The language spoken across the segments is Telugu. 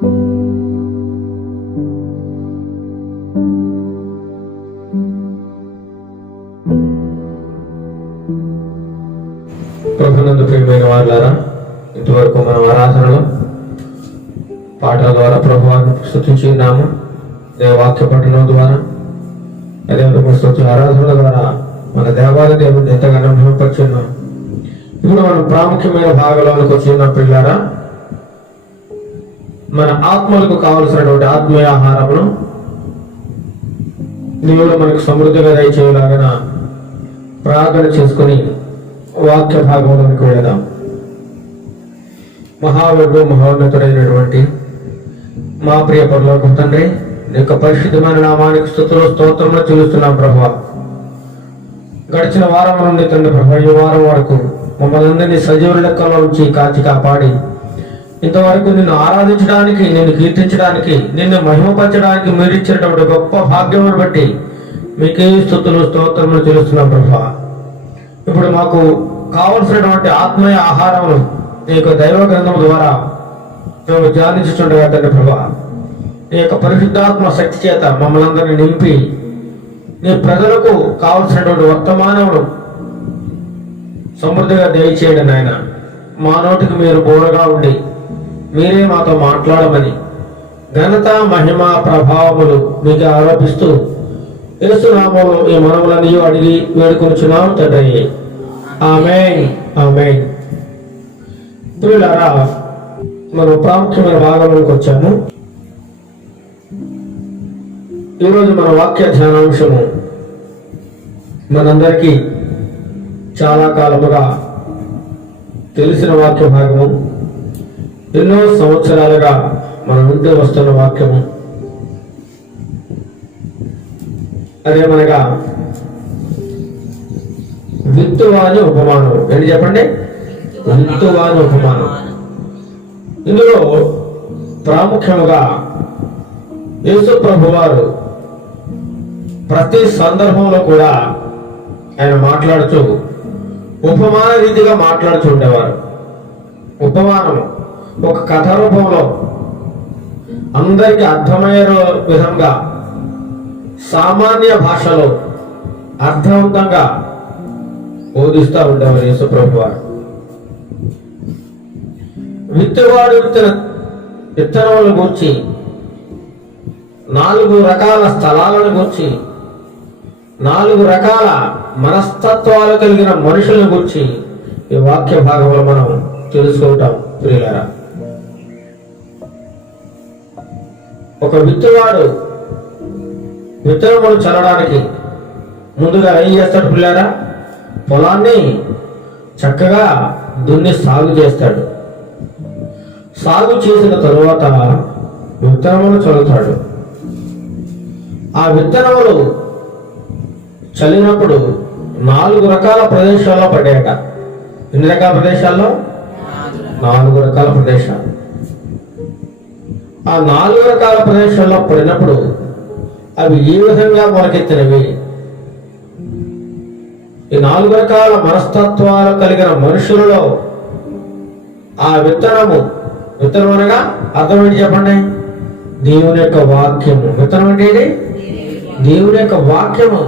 ప్రభునందు ప్రియమైన వారులారా, ఇంతవరకు మనం ఆరాధనలో పాటల ద్వారా ప్రభువాన్ని స్తుతించి ఉన్నాము. వాక్య పఠనం ద్వారా, అదేవిధంగా స్తుతి ఆరాధనల ద్వారా మన దేవాలయ దేవుడిని ఎంతగానో మహిమపరుచున్నాం. ఇప్పుడు మనం ప్రాముఖ్యమైన భాగంలోకి వచ్చిన పిల్లారా, మన ఆత్మలకు కావలసినటువంటి ఆత్మీయ ఆహారమును దేవుడు మనకు సమృద్ధిగా దయచేయలాగన ప్రార్థన చేసుకుని వాక్య భాగంలోనికి వెళదాం. మహావీరుడు మహోన్నతుడైనటువంటి మా ప్రియ పరలోకపు తండ్రి, నీ యొక్క పరిశుద్ధమైన నామానికి స్తుతులు స్తోత్రములు చెల్లిస్తున్నాం ప్రభువా. గడిచిన వారం నుండి తండ్రి ప్రభు, ఈ వారం వరకు మమ్మల్ని అందరినీ సజీవుల లెక్కలో ఉంచి కాచి కాపాడి ఇంతవరకు నిన్ను ఆరాధించడానికి, నిన్ను కీర్తించడానికి, నిన్ను మహిమపరచడానికి మీరు ఇచ్చినటువంటి గొప్ప భాగ్యమును బట్టి మీకే స్తుతులు స్తోత్రములు చెల్లిస్తున్నాం ప్రభువా. ఇప్పుడు మాకు కావలసినటువంటి ఆత్మీయ ఆహారమును నీ యొక్క దైవ గ్రంథం ద్వారా మేము ధ్యానించుతుండగా తండ్రి ప్రభా, నీ యొక్క పరిశుద్ధాత్మ శక్తి చేత మమ్మల్ని అందరినీ నింపి నీ ప్రజలకు కావలసినటువంటి వర్తమానమును సమృద్ధిగా దయచేయడం నాయన. మా నోటికి మీరు బోరగా ఉండి మీరే మాతో మాట్లాడమని ఘనత మహిమ ప్రభావములు మీకు ఆరోపిస్తూ యేసు నామములో ఈ మనవులన్నీ అడిగి వేడుకొనుచున్నాం తండ్రి. ఆమేన్, ఆమేన్. ప్రియులారా, మనం ప్రాముఖ్యమైన భాగంలోకి వచ్చాము. ఈరోజు మన వాక్య ధ్యానాంశము మనందరికీ చాలా కాలముగా తెలిసిన వాక్య భాగము, ఎన్నో సంవత్సరాలుగా మనం వింటూ వస్తున్న వాక్యము. అదేమనగా విత్తువాని ఉపమానం. ఏంటి చెప్పండి? విత్తువాని ఉపమానం. ఇందులో ప్రాముఖ్యముగా యేసు ప్రభు వారు ప్రతి సందర్భంలో కూడా ఆయన మాట్లాడుతూ ఉపమాన రీతిగా మాట్లాడుతూ ఉండేవారు. ఉపమానం ఒక కథ రూపంలో అందరికీ అర్థమయ్యే విధంగా సామాన్య భాషలో అర్థవంతంగా బోధిస్తూ ఉండేవారు యేసు ప్రభు వారు. విత్తువాడు విత్తనములను గూర్చి, 4 రకాల స్థలాలను గూర్చి, 4 రకాల మనస్తత్వాలు కలిగిన మనుషులను గూర్చి ఈ వాక్య భాగంలో మనం తెలుసుకుంటాం. ప్రియులారా, ఒక విత్తువాడు విత్తనములు చల్లడానికి ముందుగా ఏం చేస్తాడు పిల్లారా? పొలాన్ని చక్కగా దున్ని సాగు చేస్తాడు. సాగు చేసిన తరువాత విత్తనములు చల్లుతాడు. ఆ విత్తనములు చల్లినప్పుడు 4 రకాల ప్రదేశాల్లో పడ్డాయట. ఎన్ని రకాల ప్రదేశాల్లో? 4 రకాల ప్రదేశాలు. ఆ 4 రకాల ప్రదేశాల్లో పడినప్పుడు అవి ఏ విధంగా మొలకెత్తినవి? ఈ 4 రకాల మనస్తత్వాలు కలిగిన మనుషులలో ఆ విత్తనం అనగా అర్థం ఏంటి చెప్పండి? దేవుని యొక్క వాక్యము. విత్తనం అంటే ఏంటి? దేవుని యొక్క వాక్యము.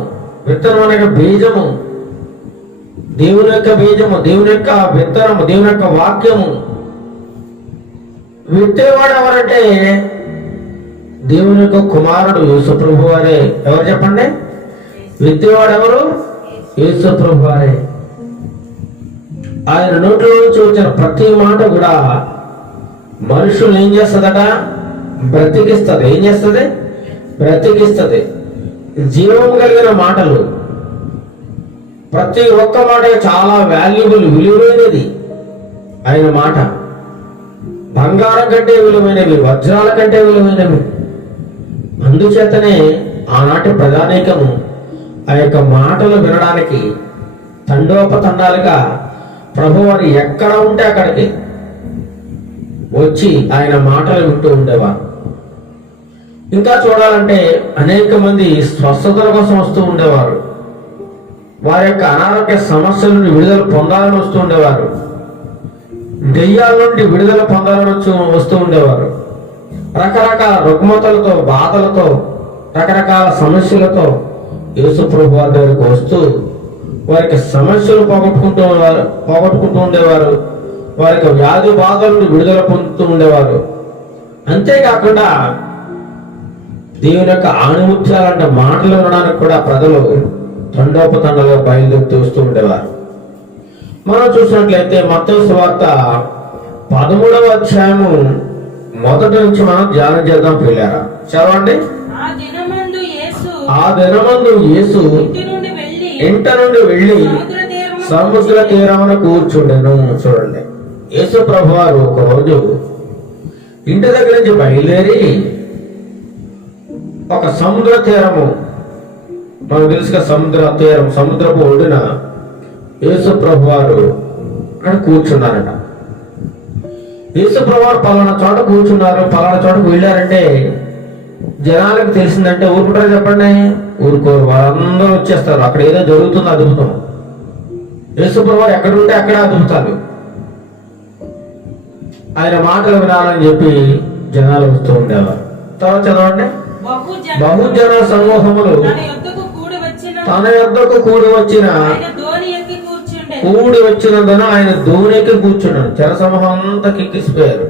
విత్తనం అనగా బీజము. దేవుని యొక్క బీజము, దేవుని యొక్క విత్తనము, దేవుని యొక్క వాక్యము. విత్తేవాడు ఎవరంటే దేవుని యొక్క కుమారుడు యేసు ప్రభు వారే. ఎవరు చెప్పండి? విత్తేవాడు ఎవరు? యేసు ప్రభు వారే. ఆయన నోట్లో నుంచి వచ్చిన ప్రతి మాట కూడా మనుషులు ఏం చేస్తుందట? బ్రతికిస్తుంది. ఏం చేస్తుంది? బ్రతికిస్తుంది. జీవం కలిగిన మాటలు. ప్రతి ఒక్క మాట చాలా వాల్యుబుల్, విలువైనది. ఆయన మాట బంగారం కంటే విలువైనవి, వజ్రాల కంటే విలువైనవి. అందుచేతనే ఆనాటి ప్రధానికము ఆ యొక్క మాటలు వినడానికి తండోపతండాలుగా ప్రభువారు ఎక్కడ ఉంటే అక్కడికి వచ్చి ఆయన మాటలు వింటూ ఉండేవారు. ఇంకా చూడాలంటే అనేక మంది స్వస్థతల కోసం వస్తూ ఉండేవారు. వారి యొక్క అనారోగ్య సమస్యల నుండి విడుదల పొందాలని వస్తూ ఉండేవారు. దెయ్యాల నుండి విడుదల పొందాలని వస్తూ ఉండేవారు. రకరకాల రుగ్మతలతో, బాధలతో, రకరకాల సమస్యలతో యేసు ప్రభు వారి దగ్గరికి వస్తూ వారికి సమస్యలు పోగొట్టుకుంటూ ఉండేవారు. వారికి వ్యాధి బాధలను విడుదల పొందుతూ ఉండేవారు. అంతేకాకుండా దేవుని యొక్క ఆణిముత్యాలంటే మాటలు వినడానికి కూడా ప్రజలు తండోపతండలుగా బయలుదేరి వస్తూ ఉండేవారు. మనం చూసినట్లయితే మత్తయి సువార్త 13వ అధ్యాయము మొదటి నుంచి మనం ధ్యానం చేద్దాం పిల్లారా. చదవండి. ఆ దినమందు యేసు ఇంట నుండి వెళ్ళి సముద్ర తీరమున కూర్చుండెను. చూడండి, యేసు ప్రభు వారు ఒక రోజు ఇంటి దగ్గర నుంచి బయలుదేరి ఒక సముద్ర తీరము, మనకు తెలుసుగా సముద్ర తీరం, సముద్రపు ఒడ్డున యేసు ప్రభు వారు అక్కడ కూర్చున్నారట. యేసు ప్రభు వారు పలానా చోట కూర్చున్నారు, పలానా చోటకు వెళ్ళారంటే జనాలకు తెలిసిందంటే ఊరుకుంటారు చెప్పండి? ఊరుకోరు. వాళ్ళందరూ వచ్చేస్తారు. అక్కడ ఏదో జరుగుతుంది అద్భుతం. యేసు ప్రభు వారు ఎక్కడుంటే అక్కడ అద్భుతాలు, ఆయన మాటలు వినాలని చెప్పి జనాలు వస్తూ ఉండేవారు. తర్వాత చదవండి. బహుజన సమూహములు తన యొద్దకు కూడి వచ్చినందున ఆయన దోణికి కూర్చున్నాడు. జన సమూహం అంతా కిక్కిసిపోయారు.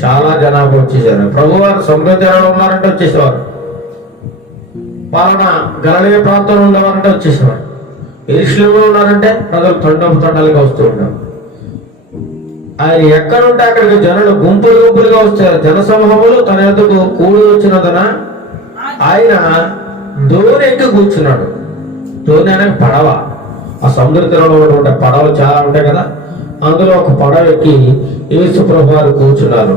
చాలా జనాభా వచ్చేసారు. ప్రభు వారు సముద్ర తీరంలో ఉన్నారంటే వచ్చేసేవారు. పలానా గలిలయ ప్రాంతంలో ఉండేవారంటే వచ్చేసేవారు. యెరూషలేములో ఉన్నారంటే ప్రజలు తండలుగా వస్తూ ఉంటారు. ఆయన ఎక్కడుంటే అక్కడికి జనులు గుంపులు గుంపులుగా వస్తారు. జన సమూహములు తన యొద్దకు కూడి వచ్చినందున ఆయన దోణి ఎక్కి కూర్చున్నాడు. దోణి అనేది పడవ. ఆ సముద్ర తీరంలో ఉన్నటువంటి పడవలు చాలా ఉంటాయి కదా, అందులో ఒక పడవ ఎక్కి యేసు ప్రభు వారు కూర్చున్నారు.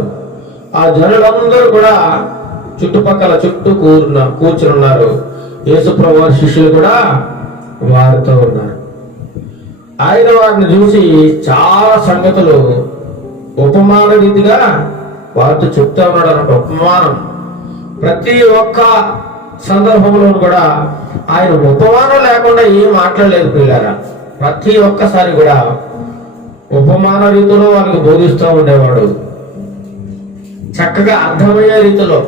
ఆ జనులందరూ కూడా చుట్టుపక్కల కూర్చుని ఉన్నారు. యేసు ప్రభు వారి శిష్యులు కూడా వారితో ఉన్నారు. ఆయన వారిని చూసి చాలా సంగతులు ఉపమాన రీతిగా వారితో చెప్తా ఉన్నాడు అన్నట్టు. ఉపమానం ప్రతి ఒక్క సందర్భంలో కూడా ఆయన ఉపమానం లేకుండా ఏం మాట్లాడలేదు పిల్లారా. ప్రతి ఒక్కసారి కూడా ఉపమాన రీతిలో వాళ్ళకి బోధిస్తూ ఉండేవాడు. చక్కగా అర్థమయ్యే రీతిలో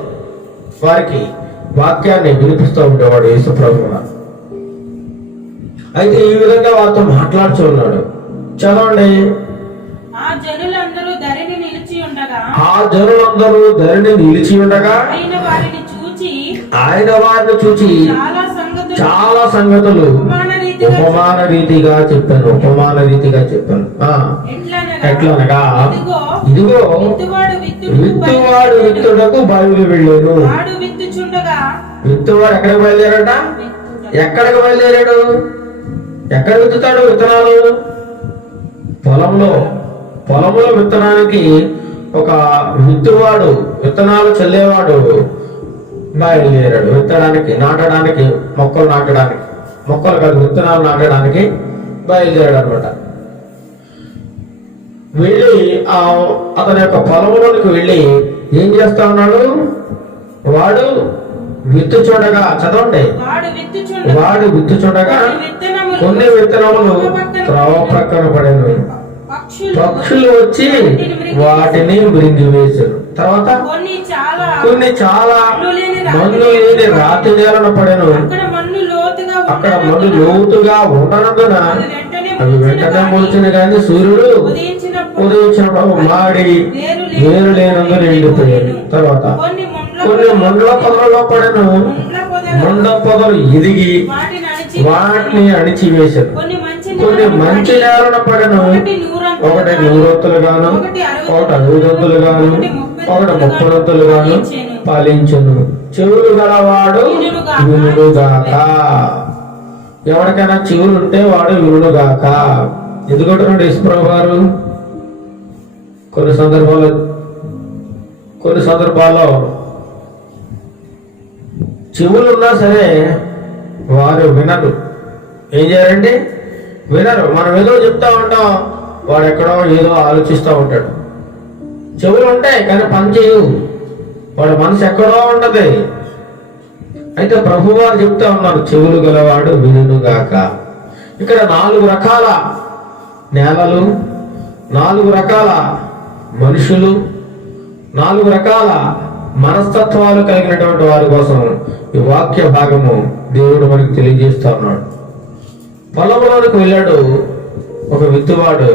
వారికి వాక్యాన్ని వినిపిస్తూ ఉండేవాడు యేసు ప్రభువు. అయితే ఈ విధంగా వారితో మాట్లాడుతూ ఉన్నాడు. చదవండి. ఆ జనులందరూ ధరణి నిలిచి ఉండగా ఆయన వారిని చూచి చాలా సంగతులు ఉపమాన రీతిగా చెప్పాను. ఎట్లనగా ఇదిగో విత్తువాడు విత్తుటకు బయలు వెళ్ళాను. విత్తువాడు ఎక్కడికి బయలుదేరాట? ఎక్కడికి బయలుదేరాడు? ఎక్కడ విత్తుతాడు విత్తనాలు? పొలంలో విత్తనానికి ఒక విత్తువాడు, విత్తనాలు చల్లేవాడు బయలుదేరాడు. నాటడానికి మొక్కలు కాదు, విత్తనాలు నాటడానికి బయలుదేరాడు అనమాట. వెళ్ళి అతని యొక్క పొలంలోనికి వెళ్ళి ఏం చేస్తా ఉన్నాడు? వాడు విత్తు చూడగా, చదవండి, వాడు విత్తు చూడగా కొన్ని విత్తనములు త్రోవ ప్రక్కన పడేవి. పక్షులు వచ్చి వాటిని మృంగివేశారు. తర్వాత కొన్ని చాలా మన్ను లేని రాతి నేలన పడెను. అక్కడ మన్ను లోతుగా ఉండనందున అవి వెంటనే మొలిచిన కానీ సూర్యుడు ఉదయించినప్పుడు మాడి వేరు లేనందున ఎండిపోయాడు. తర్వాత కొన్ని ముండ్ల పొదలలో పడెను. ముండ పొదలు ఎదిగి వాటిని అణిచివేశారు. కొన్ని మంచి నేలన పడెను. ఒకటి 100 గాను, ఒకటి 50 గాను, ఒకటి 30 గాను ఫలించును. చెవులు గలవాడు వినుగాక. ఎవరికైనా చెవులు ఉంటే వాడు వినుగాక. ఎందుకంటున్నాడు యేసుప్రభు గారు? కొన్ని సందర్భాల్లో చెవులు ఉన్నా సరే వారు వినరు. ఏం చేయాలంటే వినరు. మనం ఏదో చెప్తా ఉంటాం, వాడు ఎక్కడో ఏదో ఆలోచిస్తూ ఉంటాడు. చెవులు ఉంటాయి కానీ పని చేయవు. వాడి మనసు ఎక్కడో ఉంటది. అయితే ప్రభు వారు చెప్తా ఉన్నారు, చెవులు గలవాడు వినుగాక. ఇక్కడ 4 రకాల నేలలు, 4 రకాల మనుషులు, 4 రకాల మనస్తత్వాలు కలిగినటువంటి వారి కోసం ఈ వాక్య భాగము దేవుడు మనకు తెలియజేస్తా ఉన్నాడు. పొలంలోనికి వెళ్ళాడు ఒక విత్తువాడు,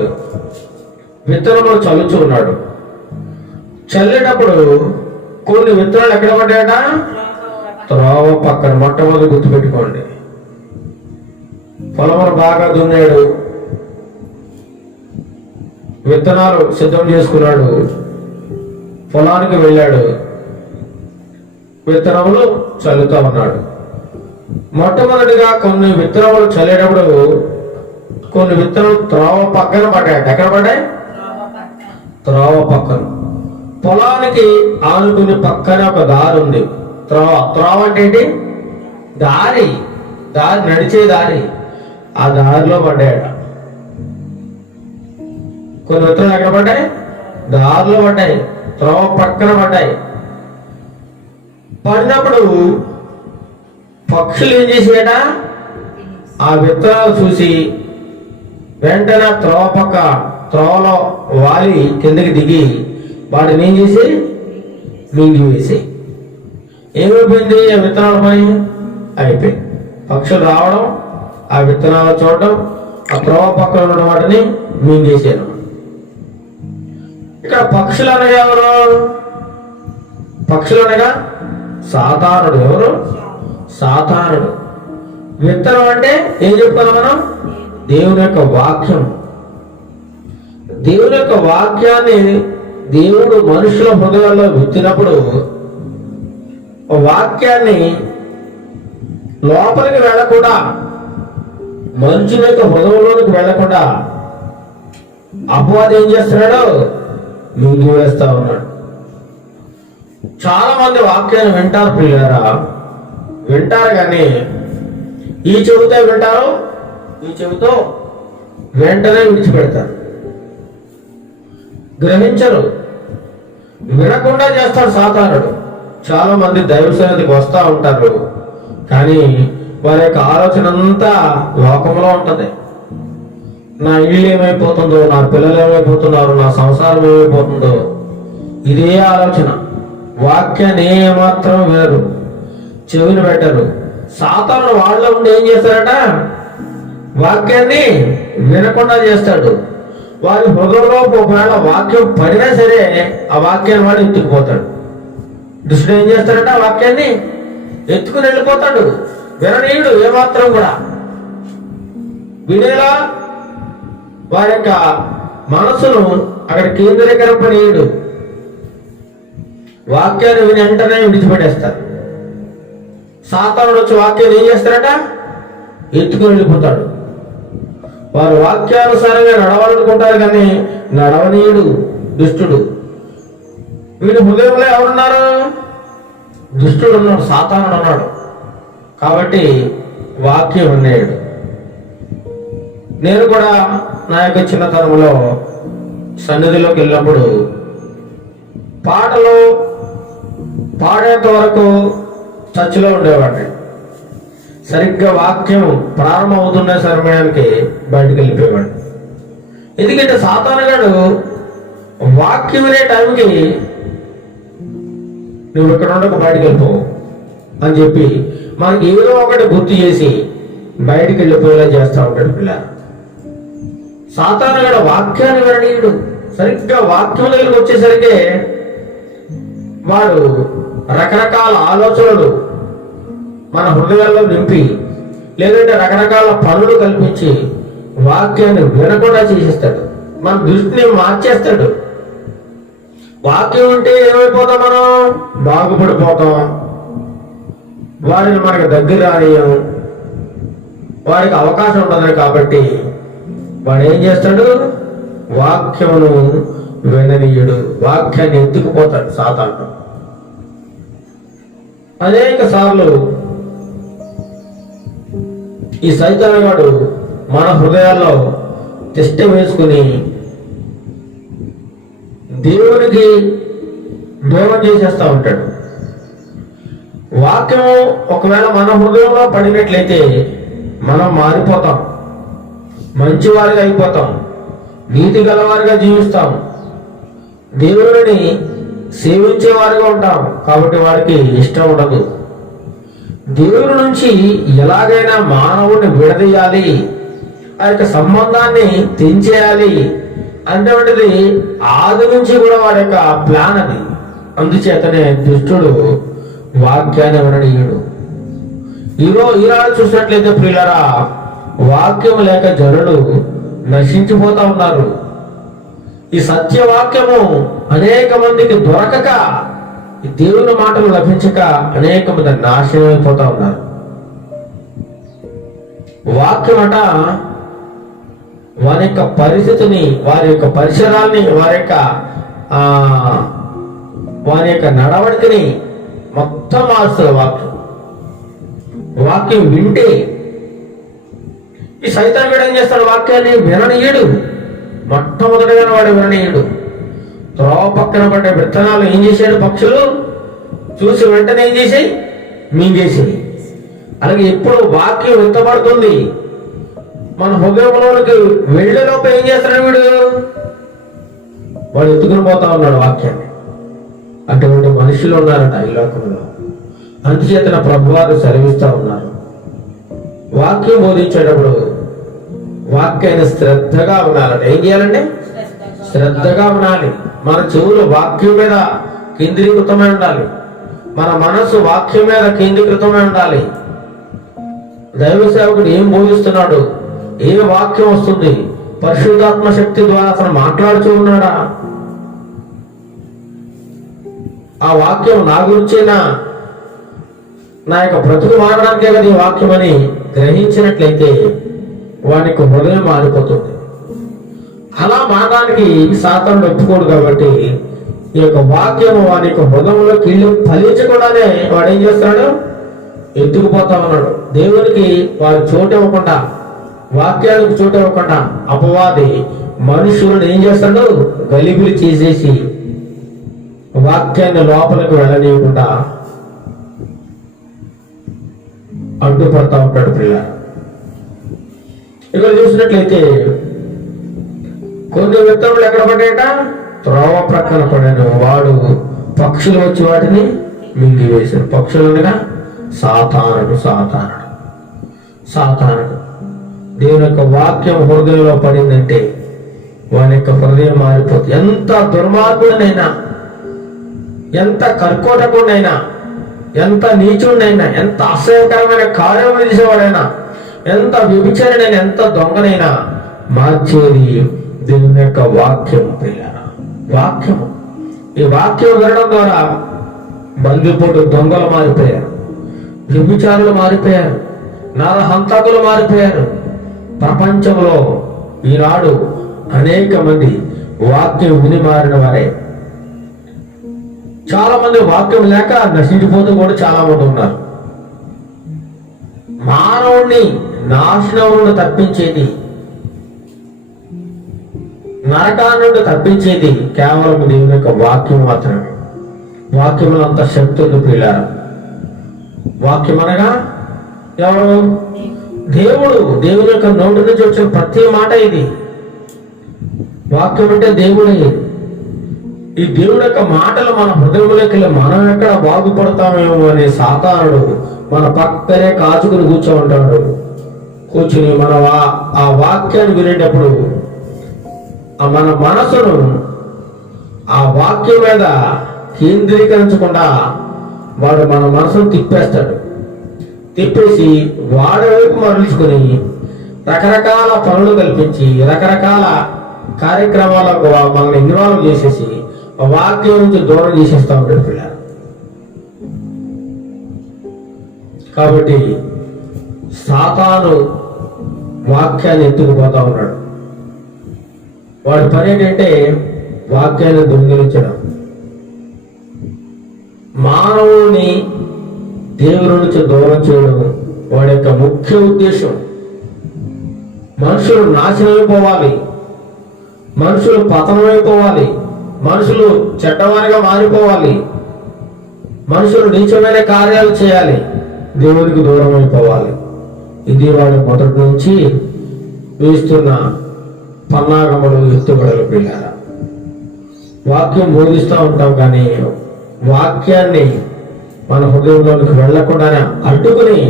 విత్తనములు చల్లుచూ ఉన్నాడు. చల్లేటప్పుడు కొన్ని విత్తనాలు ఎక్కడ పడ్డాయట? త్రోవ పక్కన. మొట్టమొదటి గుర్తుపెట్టుకోండి. పొలమును బాగా దున్నాడు, విత్తనాలు సిద్ధం చేసుకున్నాడు, పొలానికి వెళ్ళాడు, విత్తనములు చల్లుతా ఉన్నాడు. మొట్టమొదటిగా కొన్ని విత్తనములు చల్లేటప్పుడు కొన్ని విత్తనాలు త్రోవ పక్కన పడ్డాయి. ఎక్కడ పడ్డాయి? త్రోవ పక్కన. పొలానికి ఆనుకుని పక్కన ఒక దారి ఉంది. త్రోవ అంటే ఏంటి? దారి నడిచే దారి. ఆ దారిలో పడ్డాయట కొన్ని విత్తనాలు. ఎక్కడ పడ్డాయి? దారిలో పడ్డాయి, త్రోవ పక్కన పడ్డాయి. పడినప్పుడు పక్షులు ఏం చేసాయట? ఆ విత్తనాలు చూసి వెంటనే త్రోవలో వాలి కిందకి దిగి వాటిని ఏం చేసి మింగి వేసి ఏమైపోయింది? ఆ విత్తనాల పని అయిపోయింది. పక్షులు రావడం, ఆ విత్తనాలు చూడడం, ఆ త్రోవ పక్కన ఉన్న వాటిని మింగేసాను. ఇక్కడ పక్షులు అనగా ఎవరు? పక్షులు అనగా సాతానుడు. ఎవరు? సాతానుడు. విత్తనం అంటే ఏం చెప్పుకున్నాం మనం? దేవుని యొక్క వాక్యం. దేవుని యొక్క వాక్యాన్ని దేవుడు మనుషుల హృదయాల్లో విత్తినప్పుడు వాక్యాన్ని లోపలికి వెళ్ళకుండా, మనుషుల యొక్క హృదయంలోనికి వెళ్ళకుండా అపవాది ఏం చేస్తున్నాడు? మింగి వేస్తా ఉన్నాడు. చాలా మంది వాక్యాన్ని వింటారు ప్రియులారా, వింటారు కానీ ఈ చెబుతే వింటారు, ఈ చెబుతో వెంటనే విడిచిపెడతారు, గ్రహించరు, వినకుండా చేస్తాడు సాతానుడు. చాలా మంది దైవ సన్నిధికి వస్తూ ఉంటారు కానీ వారి యొక్క ఆలోచన అంతా లోకంలో ఉంటది. నా ఇల్లు ఏమైపోతుందో, నా పిల్లలు ఏమైపోతున్నారు, నా సంసారం ఏమైపోతుందో, ఇదే ఆలోచన. వాక్యాన్ని ఏమాత్రం వినరు, చెవిని పెట్టరు. సాతానుడు వాళ్ళ ఉండి ఏం చేస్తారట? వాక్యాన్ని వినకుండా చేస్తాడు. వారి హృదయంలో ఒకవేళ వాక్యం పడినా సరే ఆ వాక్యాన్ని వాడు ఎత్తుకుపోతాడు. దుష్టుడు ఏం చేస్తాడట? వాక్యాన్ని ఎత్తుకుని వెళ్ళిపోతాడు. విననీయుడు ఏమాత్రం కూడా. వినేలా వారి యొక్క మనస్సును అక్కడ కేంద్రీకరింపనీయుడు. వాక్యాన్ని విని వెంటనే విడిచిపెట్టేస్తారు. సాతానుడు వచ్చి వాక్యాన్ని ఏం చేస్తారట? ఎత్తుకుని వెళ్ళిపోతాడు. వారు వాక్యానుసారంగా నడవాలనుకుంటారు కానీ నడవనీయుడు దుష్టుడు. వీడి హృదయంలో ఎవరున్నారు? దుష్టుడు ఉన్నాడు, సాతానుడు ఉన్నాడు. కాబట్టి వాక్యం వినేయుడు. నేను కూడా నా యొక్క చిన్నతనంలో సన్నిధిలోకి వెళ్ళినప్పుడు పాటలు పాడేంత వరకు చర్చిలో ఉండేవాడిని. సరిగ్గా వాక్యం ప్రారంభం అవుతున్న సమయానికి బయటకు వెళ్ళిపోయేవాడు. ఎందుకంటే సాతానుగాడు వాక్యం వినే టైంకి నువ్వు ఇక్కడ ఉండకు, బయటకు వెళ్ళిపోవు అని చెప్పి మనకి ఏదో ఒకటి గుర్తు చేసి బయటికి వెళ్ళిపోయేలా చేస్తూ ఉంటాడు పిల్ల. సాతానుగాడు వాక్యాన్ని విననీయుడు. సరిగ్గా వాక్యం దగ్గరికి వచ్చేసరికి వాడు రకరకాల ఆలోచనలు మన హృదయాల్లో నింపి, లేదంటే రకరకాల పనులు కల్పించి వాక్యాన్ని వినకుండా చేసేస్తాడు. మన దృష్టిని మార్చేస్తాడు. వాక్యం ఉంటే ఏమైపోతాం? మనం బాగుపడిపోతాం. వారిని మనకు దగ్గర రానియం, వారికి అవకాశం ఉండదు. కాబట్టి వాడు ఏం చేస్తాడు? వాక్యమును విననీయుడు. వాక్యాన్ని ఎత్తుకుపోతాడు సాతానుడు. అనేక సార్లు ఈ సైతానుగాడు మన హృదయాల్లో తిష్ట వేసుకుని దేవునికి దూరం చేసేస్తూ ఉంటాడు. వాక్యం ఒకవేళ మన హృదయంలో పడినట్లయితే మనం మారిపోతాం, మంచివారిగా అయిపోతాం, నీతి గలవారిగా జీవిస్తాం, దేవుడిని సేవించేవారుగా ఉంటాం. కాబట్టి వాడికి ఇష్టం ఉండదు. దేవుని నుంచి ఎలాగైనా మానవుడిని విడదీయాలి, ఆ యొక్క సంబంధాన్ని తెంచేయాలి అనేటువంటిది ఆది నుంచి కూడా వాడి యొక్క ప్లాన్ అది. అందుచేతనే దుష్టుడు వాక్యాన్ని విననీయుడు. ఈనాడు చూసినట్లయితే ప్రియులారా, వాక్యం లేక జనులు నశించిపోతా ఉన్నారు. ఈ సత్యవాక్యము అనేక మందికి దొరకక, ఈ దేవుని మాటలు లభించక అనేక మంది నాశనం అయిపోతా ఉన్నారు. వాక్యం అట వారి యొక్క పరిస్థితిని, వారి యొక్క పరిసరాల్ని, వారి యొక్క నడవడికని మొత్తం మారుస్తుంది వాక్యం. వాక్యం వింటే ఈ సైతాన్ వీడు ఏం చేస్తాడు? వాక్యాన్ని విననీయుడు. మొట్టమొదటిగా వాడు విననీయుడు. త్రోవ పక్కన పడ్డ విత్తనాలు ఏం చేశాడు? పక్షులు చూసి వెంటనే ఏం చేసాయి? మింగేసాయి. అలాగే ఎప్పుడు వాక్యం విత్తబడుతుంది మన హృదయంలోనికి వెళ్ళేలోపు ఏం చేస్తాడు వీడు? వాడు ఎత్తుకుని పోతా ఉన్నాడు వాక్యాన్ని. అటువంటి మనుషులు ఉన్నారట ఈ లోకంలో. అందుచేతన ప్రభువారు సెలవిస్తా ఉన్నారు, వాక్యం బోధించేటప్పుడు వాక్యాన్ని శ్రద్ధగా వినాలంట. ఏం చేయాలండి? శ్రద్ధగా వినాలి. మన చెవులు వాక్యం మీద కేంద్రీకృతమై ఉండాలి. మన మనసు వాక్యం మీద కేంద్రీకృతమై ఉండాలి. దైవ సేవకుడు ఏం బోధిస్తున్నాడు, ఏ వాక్యం వస్తుంది, పరిశుద్ధాత్మ శక్తి ద్వారా అతను మాట్లాడుతూ ఉన్నాడా, ఆ వాక్యం నా గురించేనా, నా యొక్క బ్రతుకు మారడానికే కదా ఈ వాక్యం అని గ్రహించినట్లయితే వానికి హృదయం మారిపోతుంది. అలా మారడానికి సాతానుడు ఒప్పుకోడు. కాబట్టి ఈ యొక్క వాక్యము వాని యొక్క హృదయంలో కీళ్ళు ఫలించకుండానే వాడు ఏం చేస్తున్నాడు? ఎత్తుకుపోతా ఉన్నాడు. దేవునికి వారు చోటు ఇవ్వకుండా, వాక్యానికి చోటు ఇవ్వకుండా అపవాది మనుషులను ఏం చేస్తాడు? గలిబిలి చేసేసి వాక్యాన్ని లోపలికి వెళ్ళనీయకుండా అడ్డుపడతా ఉంటాడు. పిల్ల ఇక్కడ చూసినట్లయితే కొన్ని విత్తనాలు ఎక్కడ పడ్డాయట? త్రోవ ప్రక్కన పడాను. వాడు పక్షులు వచ్చి వాటిని మింగివేశారు. పక్షులు అనగా సాతానుడు. దేవుని యొక్క వాక్యం హృదయంలో పడిందంటే వాని యొక్క హృదయం మారిపోతుంది. ఎంత దుర్మార్గుడినైనా, ఎంత కర్కోటకుడినైనా, ఎంత నీచుడినైనా, ఎంత అసహ్యకరమైన కార్యం చేసేవాడైనా, ఎంత వ్యభిచారైనా, ఎంత దొంగనైనా మార్చేది దేవుని యొక్క వాక్యం. వాక్యము, ఈ వాక్యం వినడం ద్వారా బందిపోటు దొంగలు మారిపోయారు, వ్యభిచారులు మారిపోయారు, నరహంతకులు మారిపోయారు. ప్రపంచంలో ఈనాడు అనేక మంది వాక్యం విని మారిన వారే. చాలా మంది వాక్యం లేక నశించిపోతూ కూడా చాలా మంది ఉన్నారు. మానవుణ్ణి నాశనం నుండి తప్పించేది, నరకాల నుండి తప్పించేది కేవలం దేవుని యొక్క వాక్యం మాత్రమే. వాక్యంలో అంత శక్తి ఉంది ప్రియులారా. వాక్యం అనగా ఎవరు? దేవుడు. దేవుని యొక్క నోటి నుంచి వచ్చిన ప్రతి మాట ఇది. వాక్యం అంటే దేవుడే. ఈ దేవుడి యొక్క మాటలు మన హృదయంలోకి వెళ్ళి మనం ఎక్కడ బాగుపడతామేమో అనే సాతానుడు మన పక్కనే కాచుకుని కూర్చోంటాడు. కూర్చుని ఆ వాక్యాన్ని వినేటప్పుడు మన మనసును ఆ వాక్యం మీద కేంద్రీకరించకుండా వాడు మన మనసును తిప్పేస్తాడు. తిప్పేసి వాడి వైపు మరల్చుకుని రకరకాల పనులు కల్పించి, రకరకాల కార్యక్రమాలకు మనల్ని ఇన్వాల్వ్ చేసేసి వాక్యం నుంచి దూరం చేసేస్తా ఉంటాడు పిల్లలు. కాబట్టి సాతాను వాక్యాన్ని ఎత్తుకుపోతా ఉన్నాడు. వాడి పని ఏంటంటే వాక్యాన్ని దొంగిలించడం. మానవుని దేవుని నుంచి దూరం చేయడం వాడి యొక్క ముఖ్య ఉద్దేశం. మనుషులు నాశనమైపోవాలి, మనుషులు పతనమైపోవాలి, మనుషులు చెడ్డవారిగా మారిపోవాలి, మనుషులు నీచమైన కార్యాలు చేయాలి, దేవునికి దూరం అయిపోవాలి. ఇది వాడు మొదటి నుంచి వేస్తున్న పన్నాగములు, ఎత్తుబడులు పిల్లారా. వాక్యం బోధిస్తూ ఉంటాం, కానీ వాక్యాన్ని మన హృదయంలోనికి వెళ్లకుండానే అడ్డుకుని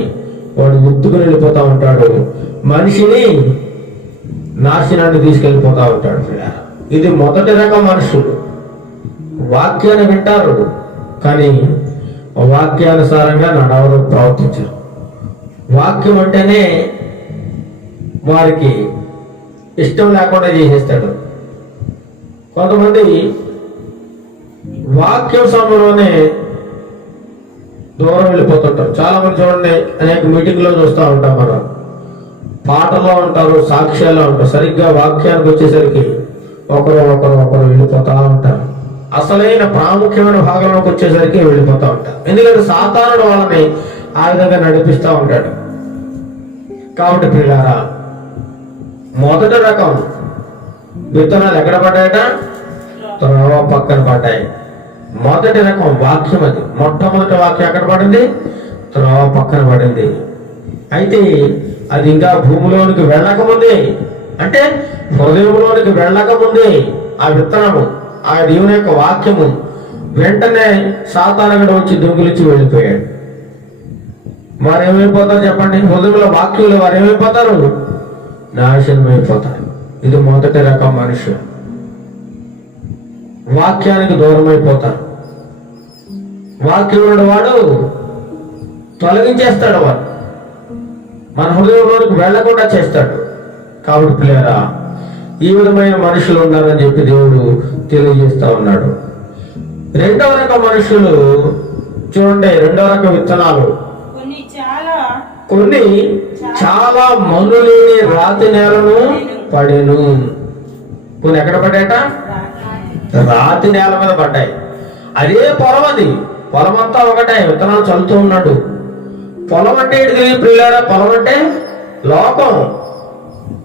వాడు గుర్తుకుని వెళ్ళిపోతూ ఉంటాడు, మనిషిని నాశనాన్ని తీసుకెళ్ళిపోతూ ఉంటాడు. ఇది మొదటి రకం మనుషులు. వాక్యాన్ని వింటారు కానీ వాక్యానుసారంగా నడవరు, ప్రవర్తించరు. వాక్యం అంటేనే వారికి ఇష్టం లేకుండా చేసేస్తాడు. కొంతమంది వాక్యం సమయంలోనే దూరం వెళ్ళిపోతుంటారు. చాలా మంది చూడండి, అనేక మీటింగ్లో చూస్తూ ఉంటాం మనం. పాటల్లో ఉంటారు, సాక్ష్యాల్లో ఉంటారు, సరిగ్గా వాక్యానికి వచ్చేసరికి ఒకరు వెళ్ళిపోతూ ఉంటారు. అసలైన ప్రాముఖ్యమైన భాగంలోకి వచ్చేసరికి వెళ్ళిపోతూ ఉంటారు. ఎందుకంటే సాతానుడు వాళ్ళని ఆ విధంగా నడిపిస్తూ ఉంటాడు. కాబట్టి పిల్లారా, మొదటి రకం విత్తనాలు ఎక్కడ పడ్డాయట? త్రోవ పక్కన పడ్డాయి. మొదటి రకం వాక్యం అది. మొట్టమొదటి వాక్యం ఎక్కడ పడింది? త్రోవ పక్కన పడింది. అయితే అది ఇంకా భూమిలోనికి వెళ్ళకముందే, అంటే హృదయంలోనికి వెళ్ళకముందే ఆ విత్తనము, ఆ దేవుని యొక్క వాక్యము వెంటనే సాతానుడు వచ్చి దొంగిలించి వెళ్ళిపోయాడు. వారేమైపోతారు చెప్పండి? హృదయంలో వాక్యంలో వారు ఏమైపోతారు? నాశనం అయిపోతారు. ఇది మొదటి రకం మనుషులు. వాక్యానికి దూరం అయిపోతారు. వాక్యం వాడు తొలగించేస్తాడు, వాడు మన హృదయంలోనికి వెళ్లకుండా చేస్తాడు. కాబట్టి పిల్లరా, ఈ విధమైన మనుషులు ఉన్నారని చెప్పి దేవుడు తెలియజేస్తా ఉన్నాడు. రెండవ రకం మనుషులు చూడండి, రెండవ రకం విత్తనాలు కొన్ని చాలా మన్ను లేని రాతి నేలను పడేను. కొన్ని ఎక్కడ పడ్డాయట? రాతి నేల మీద పడ్డాయి. అదే పొలం, అది పొలం అంతా ఒకటే, విత్తనాలు చల్లుతూ ఉన్నాడు. పొలం అంటే ఏంటి తెలియదు పిల్లారా? పొలం అంటే లోకం.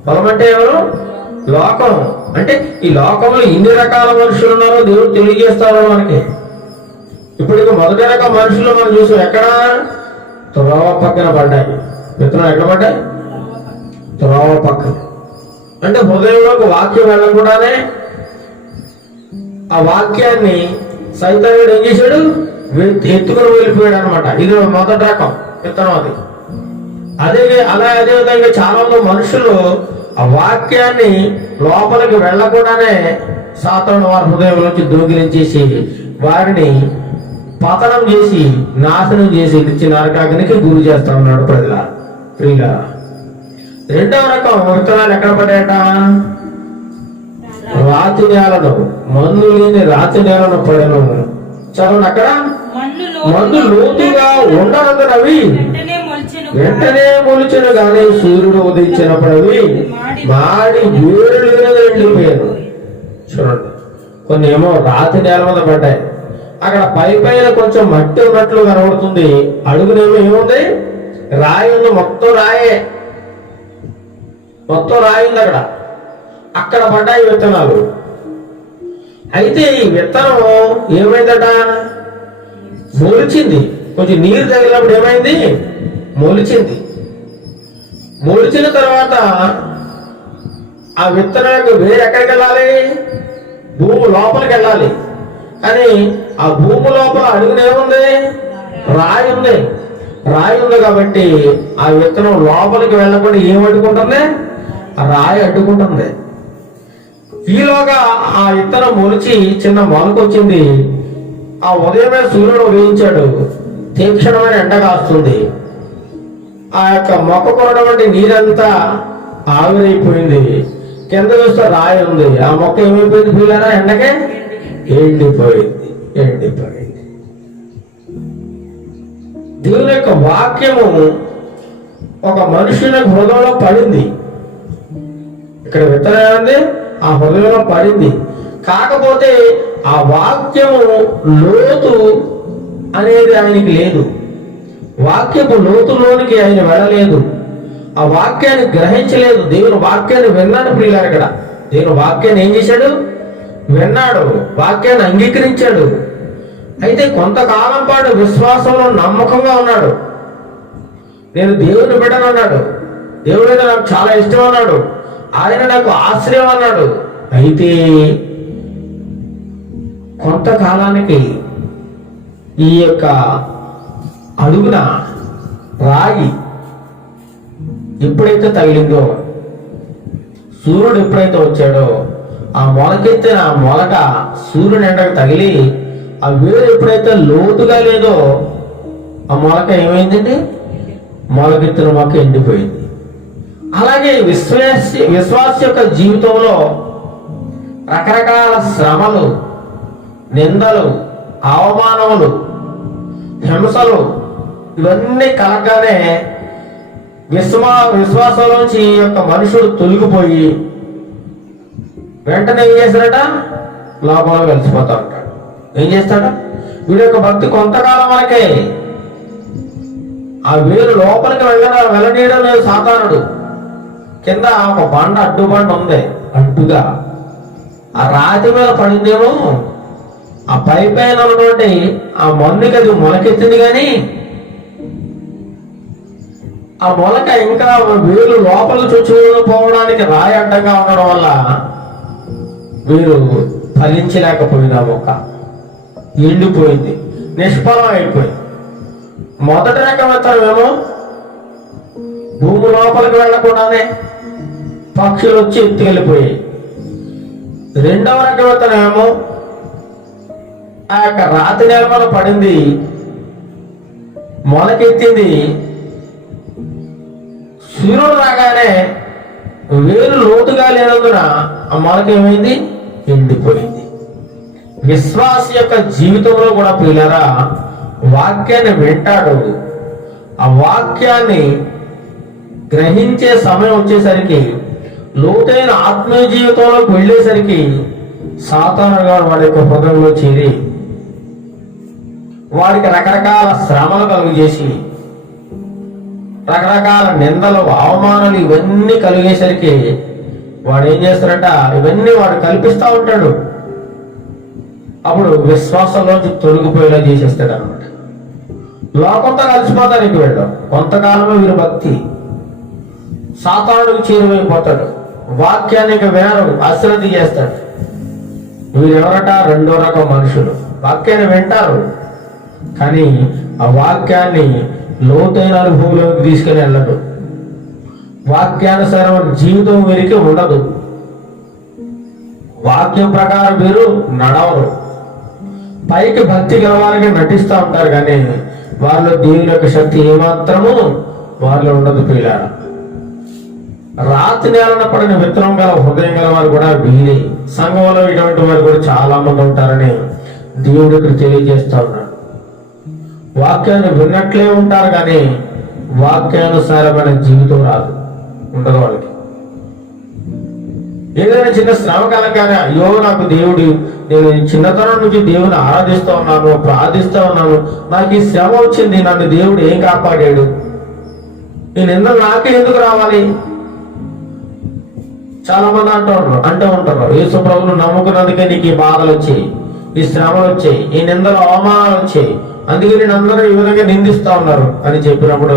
పొలం అంటే ఎవరు? లోకం. అంటే ఈ లోకంలో ఇన్ని రకాల మనుషులు ఉన్నారో దేవుడు తెలియజేస్తారో మనకి. ఇప్పుడు ఇక మొదటి రకం మనుషులు మనం చూసాం. ఎక్కడ? త్రోవ పక్కన పడ్డాయి. విత్తనాలు ఎక్కడ పడ్డాయి? త్రోవ పక్కన. అంటే హృదయంలోకి వాక్యం వెళ్ళకుండానే ఆ వాక్యాన్ని సైతానుడు ఏం చేశాడు? ఎత్తుకుని వెళ్ళిపోయాడు అనమాట. ఇది మొదటి రకం విత్తనం అది. అదే విధంగా చాలా మంది మనుషులు ఆ వాక్యాన్ని లోపలికి వెళ్ళకుండానే సాతానుడు వారి హృదయంలోంచి దొంగిలించేసి వారిని పతనం చేసి నాశనం చేసి నిత్య నరకాగ్నికి గురి చేస్తా ఉన్నాడు ప్రియుల. రెండవ రకం విత్తనాలు ఎక్కడ పడ్డాయట? రాతి నేలను, మన్ను లేని రాతి నేలను పడను. చదవండి అక్కడ. మన్ను లోతుగా ఉండనందున అవి వెంటనే మొలిచెను, కానీ సూర్యుడు ఉదయించినప్పుడు అవి మాడి వేరులుగా ఎండిపోయాను. చూడండి, కొన్ని ఏమో రాతి నేల మీద పడ్డాయి. అక్కడ పైన కొంచెం మట్టి ఉన్నట్లు కనబడుతుంది. అడుగునేమో ఏముంది? రాయి ఉంది. మొత్తం రాయి ఉంది అక్కడ. అక్కడ పడ్డాయి విత్తనాలు. అయితే ఈ విత్తనం ఏమైందట? మొలిచింది. కొంచెం నీరు తగిలినప్పుడు ఏమైంది? మొలిచింది. మొలిచిన తర్వాత ఆ విత్తనం యొక్క వేరు ఎక్కడికి వెళ్ళాలి? భూమి లోపలికి వెళ్ళాలి. కానీ ఆ భూమి లోపల అడుగున ఏముంది? రాయి ఉంది. రాయి ఉంది కాబట్టి ఆ విత్తనం లోపలికి వెళ్ళకుండా ఏం అడ్డుకుంటుంది? రాయి అడ్డుకుంటుంది. ఈలోగా ఆ విత్తనం మొలిచి చిన్న మొలకు వచ్చింది. ఆ ఉదయమే సూర్యుడు ఉదయించాడు. తీక్షణమైన ఎండ కాస్తుంది. ఆ యొక్క మొక్కకు ఉన్నటువంటి నీరంతా ఆవిరైపోయింది. కింద చూస్తే రాయి ఉంది. ఆ మొక్క ఏమైపోయింది పిల్లరా? ఎండకే ఎండిపోయింది. దేవుని యొక్క వాక్యము ఒక మనుషుని హృదయంలో పడింది. ఇక్కడ విత్తనం ఏమైంది? ఆ హృదయంలో పడింది. కాకపోతే ఆ వాక్యము లోతు అనేది ఆయనకి లేదు. వాక్యపు లోతులోనికి ఆయన వెళ్ళలేదు. ఆ వాక్యాన్ని గ్రహించలేదు. దేవుని వాక్యాన్ని విన్నాడు ప్రియులారు. ఇక్కడ దేవుని వాక్యాన్ని ఏం చేశాడు? విన్నాడు. వాక్యాన్ని అంగీకరించాడు. అయితే కొంతకాలం పాటు విశ్వాసంలో నమ్మకంగా ఉన్నాడు. నేను దేవుని బిడ్డను అన్నాడు. దేవుడు నాకు చాలా ఇష్టం అన్నాడు. ఆయన నాకు ఆశ్రయం అన్నాడు. అయితే కొంతకాలానికి ఈ యొక్క అడుగున రాయి ఎప్పుడైతే తగిలిందో, సూర్యుడు ఎప్పుడైతే వచ్చాడో ఆ మొలకెత్తిన మొలక సూర్యుని ఎండకు తగిలి ఆ వేరు ఎప్పుడైతే లోతుగా లేదో ఆ మొలక ఏమైందండి? మొలకెత్తిన మొక్క ఎండిపోయింది. అలాగే విశ్వాస యొక్క జీవితంలో రకరకాల శ్రమలు, నిందలు, అవమానములు, హింసలు ఇవన్నీ కలగానే విశ్వాసంలోంచి ఈ యొక్క మనుషుడు తొలగిపోయి వెంటనే ఏం చేస్తాడట? లోపల కలిసిపోతా ఉంటాడు. ఏం చేస్తాడు? వీడి యొక్క భక్తి కొంతకాలం వరకే. ఆ వేరు లోపలికి వెళ్ళనీయడం లేదు సాతానుడు. కింద ఒక బండ, అడ్డు బండ ఉంది, అడ్డుగా ఆ రాతి మీద పడిందేమో, ఆ పై పైన ఉన్నటువంటి ఆ మన్నుకి అది మొలకెత్తింది, కానీ ఆ మొలక ఇంకా వేరు లోపల చొచ్చుకుపోవడానికి రాయి అడ్డంగా ఉండడం వల్ల వీరు ఫలించలేకపోయింది. ఆ మొక్క ఎండిపోయింది, నిష్ఫలం అయిపోయింది. మొదటి రకం విత్తనమేమో భూమి లోపలికి వెళ్లకుండానే పక్షులు వచ్చి ఎత్తుకెళ్ళిపోయాయి. రెండవ రకం విత్తనమేమో ఆ యొక్క రాతి నేల మీద పడింది, మొలకెత్తింది. సూర్యుడు రాగానే వేరు లోతుగా లేనందున ఆ మొలక ఏమైంది? ఎండిపోయింది. విశ్వాస యొక్క జీవితంలో కూడా ప్రియులారా, వాక్యాన్ని వింటాడు. ఆ వాక్యాన్ని గ్రహించే సమయం వచ్చేసరికి, లోతైన ఆత్మీయ జీవితంలోకి వెళ్ళేసరికి సాతానుగా వాడి యొక్క హృదయంలో చేరి వాడికి రకరకాల శ్రమలు కలుగు చేసి, రకరకాల నిందలు, అవమానాలు ఇవన్నీ కలిగేసరికి వాడు ఏం చేస్తాడట? ఇవన్నీ వాడు కల్పిస్తూ ఉంటాడు. అప్పుడు విశ్వాసంలోంచి తొలగిపోయేలా చేసేస్తాడు అనమాట. లోకంతో కలిసిపోతానికి వెళ్ళాం. కొంతకాలమే వీరు భక్తి సాతానుడికి చేరువైపోతాడు. వాక్యాన్ని ఇక వినరు, అశ్రద్ధ చేస్తాడు. వీరెవరట? రెండో రకం మనుషులు. వాక్యాన్ని వింటారు, కానీ ఆ వాక్యాన్ని లోతైన అనుభవంలోకి తీసుకుని వెళ్ళడు. వాక్యానుసారమైన జీవితం వీరికి ఉండదు. వాక్యం ప్రకారం వీరు నడవరు. పైకి భక్తి గలవారికి నటిస్తూ ఉంటారు, కానీ వారిలో దేవుని యొక్క శక్తి ఏమాత్రము వారిలో ఉండదు. పిల్లాడ రాతి నేలన పడిన విత్తనం గల హృదయం గల వారు కూడా వీరే. సంఘంలో ఇటువంటి వారు కూడా చాలా మంది ఉంటారని దేవుడు ఇక్కడ తెలియజేస్తా ఉన్నాడు. వాక్యాన్ని విన్నట్లే ఉంటారు, కానీ వాక్యానుసారమైన జీవితం రాదు, ఉండదు వాళ్ళకి. ఏదైనా చిన్న శ్రమ కలగానే, అయ్యో నాకు దేవుడు, నేను చిన్నతనం నుంచి దేవుని ఆరాధిస్తూ ఉన్నాను, ప్రార్థిస్తూ ఉన్నాను, నాకు ఈ శ్రమ వచ్చింది, నన్ను దేవుడు ఏం కాపాడాడు, ఈ నిందలు నాకే ఎందుకు రావాలి? చాలా మంది అంటూ ఉంటారు, యేసు ప్రభువును నమ్ముకున్నందుకే నీకు ఈ బాధలు వచ్చాయి, ఈ శ్రమలు వచ్చాయి, ఈ నిందలు, అవమానాలు వచ్చాయి, అందుకే నేను అందరూ ఈ విధంగా నిందిస్తా ఉన్నారు అని చెప్పినప్పుడు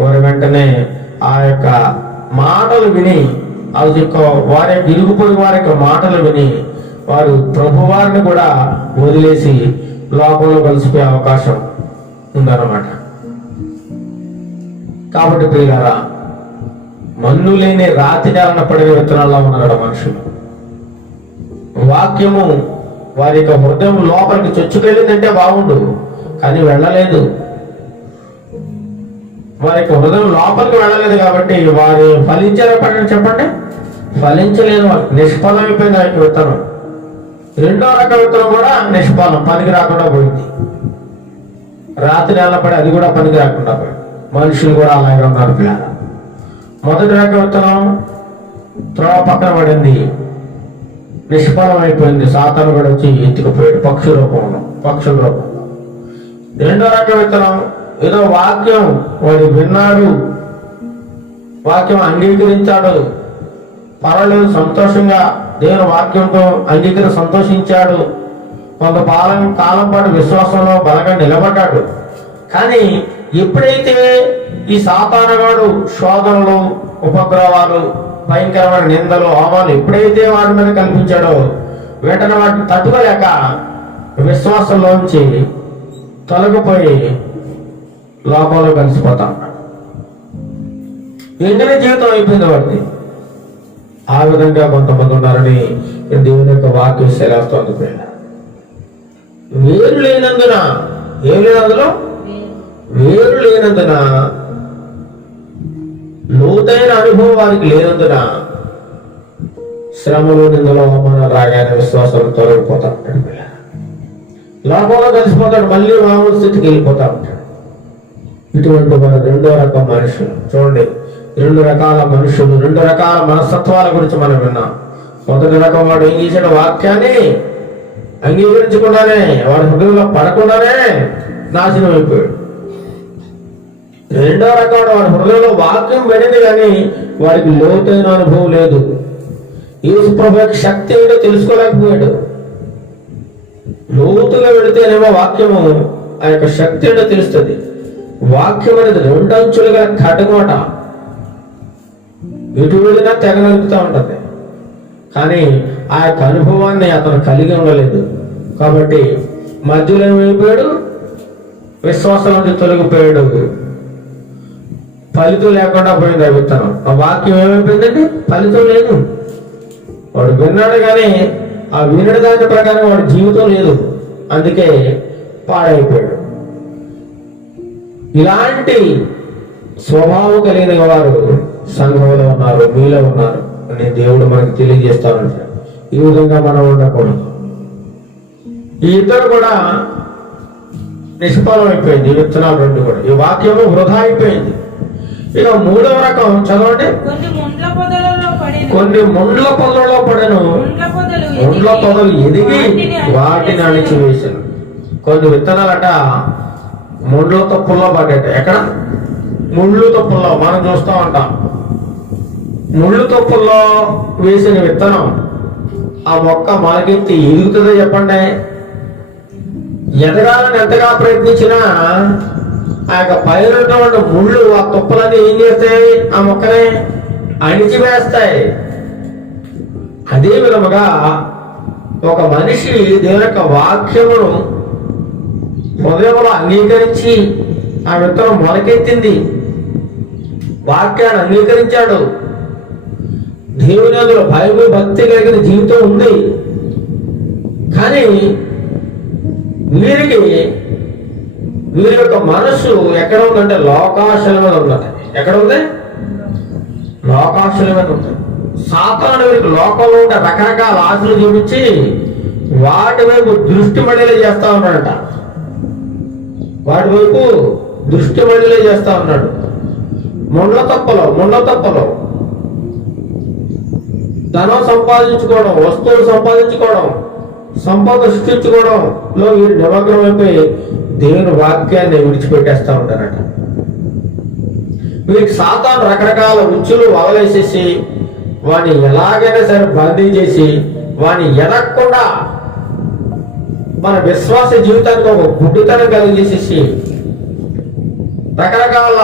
వారు వెంటనే ఆ యొక్క మాటలు విని, అది యొక్క వారి విరిగిపోయి వారి యొక్క మాటలు విని వారు ప్రభు వారిని కూడా వదిలేసి లోకంలో కలిసిపోయే అవకాశం ఉందన్నమాట. కాబట్టి ప్రియులారా, మన్ను లేని రాతి నేలన పడిన విత్తనాల్లో ఉన్నాడు మనుషులు. వాక్యము వారి యొక్క హృదయం లోపలికి చొచ్చుకెళ్ళిందంటే బాగుండు, కానీ వెళ్ళలేదు. వారి యొక్క హృదయం లోపలికి వెళ్ళలేదు కాబట్టి వారు ఫలించారా? పడిన చెప్పండి, ఫలించలేదు. వారికి నిష్ఫలం అయిపోయింది ఆ యొక్క విత్తనం. రెండో రకం విత్తనం కూడా నిష్ఫలం, పనికి రాకుండా పోయింది. రాత్రి నేల పడి అది కూడా పనికి రాకుండా పోయింది. మనుషులు కూడా అలాగే ఉన్నారు పిల్లలు. మొదటి రకం విత్తనం త్రోవ పక్కన పడింది, నిష్ఫలం అయిపోయింది. సాతాను కూడా వచ్చి ఎత్తుకుపోయాడు పక్షుల రూపంలో. రెండో రకం విత్తనం ఏదో వాక్యం వాడు విన్నాడు, వాక్యం అంగీకరించాడు, పర్వాలేదు, సంతోషంగా దేవుని వాక్యంతో సంతోషించాడు, కొంత కాలం పాటు విశ్వాసంలో బలంగా నిలబడ్డాడు. కానీ ఎప్పుడైతే ఈ సాతానుగాడు శోధనలు, ఉపద్రవాలు, భయంకరమైన నిందలు, అవమానాలు ఎప్పుడైతే వాడి మీద కల్పించాడో వెంటనే వాటిని తట్టుకోలేక విశ్వాసంలోంచి తొలగిపోయి లోకంలో కలిసిపోతా ఉన్నాడు. ఎండిన జీవితం అయిపోయింది వాడికి. ఆ విధంగా కొంతమంది ఉన్నారని దేవుని యొక్క వాక్యం సెలవుస్తోంది. వేరు లేనందున, ఏం లేదు అందులో, వేరు లేనందున, లోతైన అనుభవం వారికి లేనందున శ్రమలు, నిందలు, అవమానాలు రాగానే విశ్వాసం తొలగిపోతా ఉంటాడు. లోకంలో కలిసిపోతాడు, మళ్ళీ మామూలు స్థితికి వెళ్ళిపోతా ఉంటాడు. ఇటువంటి మన రెండో రకం మనుషులు చూడండి. రెండు రకాల మనుషులు, రెండు రకాల మనస్తత్వాల గురించి మనం విన్నాం. మొదటి రకం వాడు ఏం చేశాడు? వాక్యాన్ని అంగీకరించకుండానే, వాడి హృదయంలో పడకుండానే నాశనం అయిపోయాడు. రెండో రకం వాడి హృదయంలో వాక్యం వెళ్ళింది కానీ వాడికి లోతైన అనుభవం లేదు. యేసు ప్రభువుకి శక్తి ఏంటో తెలుసుకోలేకపోయాడు. లోతుగా వెళితేనేమో వాక్యము ఆ యొక్క శక్తి ఏంటో తెలుస్తుంది. వాక్యం అనేది రెండు అంచులుగా కటమాట, ఎటు వెళ్ళినా తెగ నలుపుతూ ఉంటుంది. కానీ ఆ యొక్క అనుభవాన్ని అతను కలిగి ఉండలేదు. కాబట్టి మధ్యలో ఏమైపోయాడు? విశ్వాసం నుంచి తొలగిపోయాడు. ఫలితం లేకుండా పోయింది ఆ విత్తనం. ఆ వాక్యం ఏమైపోయిందండి? ఫలితం లేదు. వాడు విన్నాడు కానీ ఆ వినడు దాని ప్రకారం వాడి జీవితం లేదు. అందుకే పాడైపోయాడు. ఇలాంటి స్వభావం కలిగిన వారు సంఘంలో ఉన్నారు, మీలో ఉన్నారు అని దేవుడు మనకు తెలియజేస్తానంటాడు. ఈ విధంగా మనం ఉండకూడదు. ఈ ఇద్దరు కూడా నిష్ఫలం అయిపోయింది. ఈ విత్తనాలు రెండు కూడా, ఈ వాక్యము వృధా అయిపోయింది. ఇక మూడవ రకం చదవండి. కొన్ని ముండ్ల పొదలలో పడను, ముండ్ల పొదలు ఎదిగి వాటిని అణిచివేశాను. కొన్ని విత్తనాలట ముండ్ల తప్పుల్లో పడ్డాట. ఎక్కడ? ముళ్ళు తప్పుల్లో మనం చూస్తూ ఉంటాం. ముళ్ళు తప్పుల్లో వేసిన విత్తనం ఆ మొక్క మొలకెత్తి ఎదుగుతుందో చెప్పండి? ఎదగాలని ఎంతగా ప్రయత్నించినా ఆ యొక్క పైన ముళ్ళు ఆ తుప్పలన్నీ ఏం చేస్తాయి? ఆ మొక్కనే అణిచివేస్తాయి. అదే విధముగా ఒక మనిషి దేవుని యొక్క వాక్యమును హృదయంలో అంగీకరించి ఆ విత్తనం మొలకెత్తింది, వాక్యాన్ని అంగీకరించాడు, దేవుని అందులో భయము భక్తి కలిగిన జీవితం ఉంది. కానీ వీరి యొక్క మనస్సు ఎక్కడ ఉందంటే లోకాశల మీద ఉన్నది. ఎక్కడ ఉంది? లోకాశల మీద ఉంది. సాతాను వీరికి లోకంలో ఉండే రకరకాల ఆశలు చూపించి వాటి వైపు దృష్టి మళ్ళీ చేస్తా ఉన్నాడట. వాటి వైపు దృష్టి మళ్ళీ చేస్తా ఉన్నాడు. ముండ్ల తప్పలో ధనం సంపాదించుకోవడం, వస్తువులు సంపాదించుకోవడం, సంపద సృష్టించుకోవడంలో వీరు నిమగ్నం అయిపోయి దేవుని వాక్యాన్ని విడిచిపెట్టేస్తా ఉంటారట. వీరికి సాతాను రకరకాల రుచులు వదిలేసేసి వాడిని ఎలాగైనా సరే బంధించేసి వాడిని ఎనక్కుండా మన విశ్వాస జీవితానికి ఒక గుడ్డితనం కలిగేసేసి రకరకాల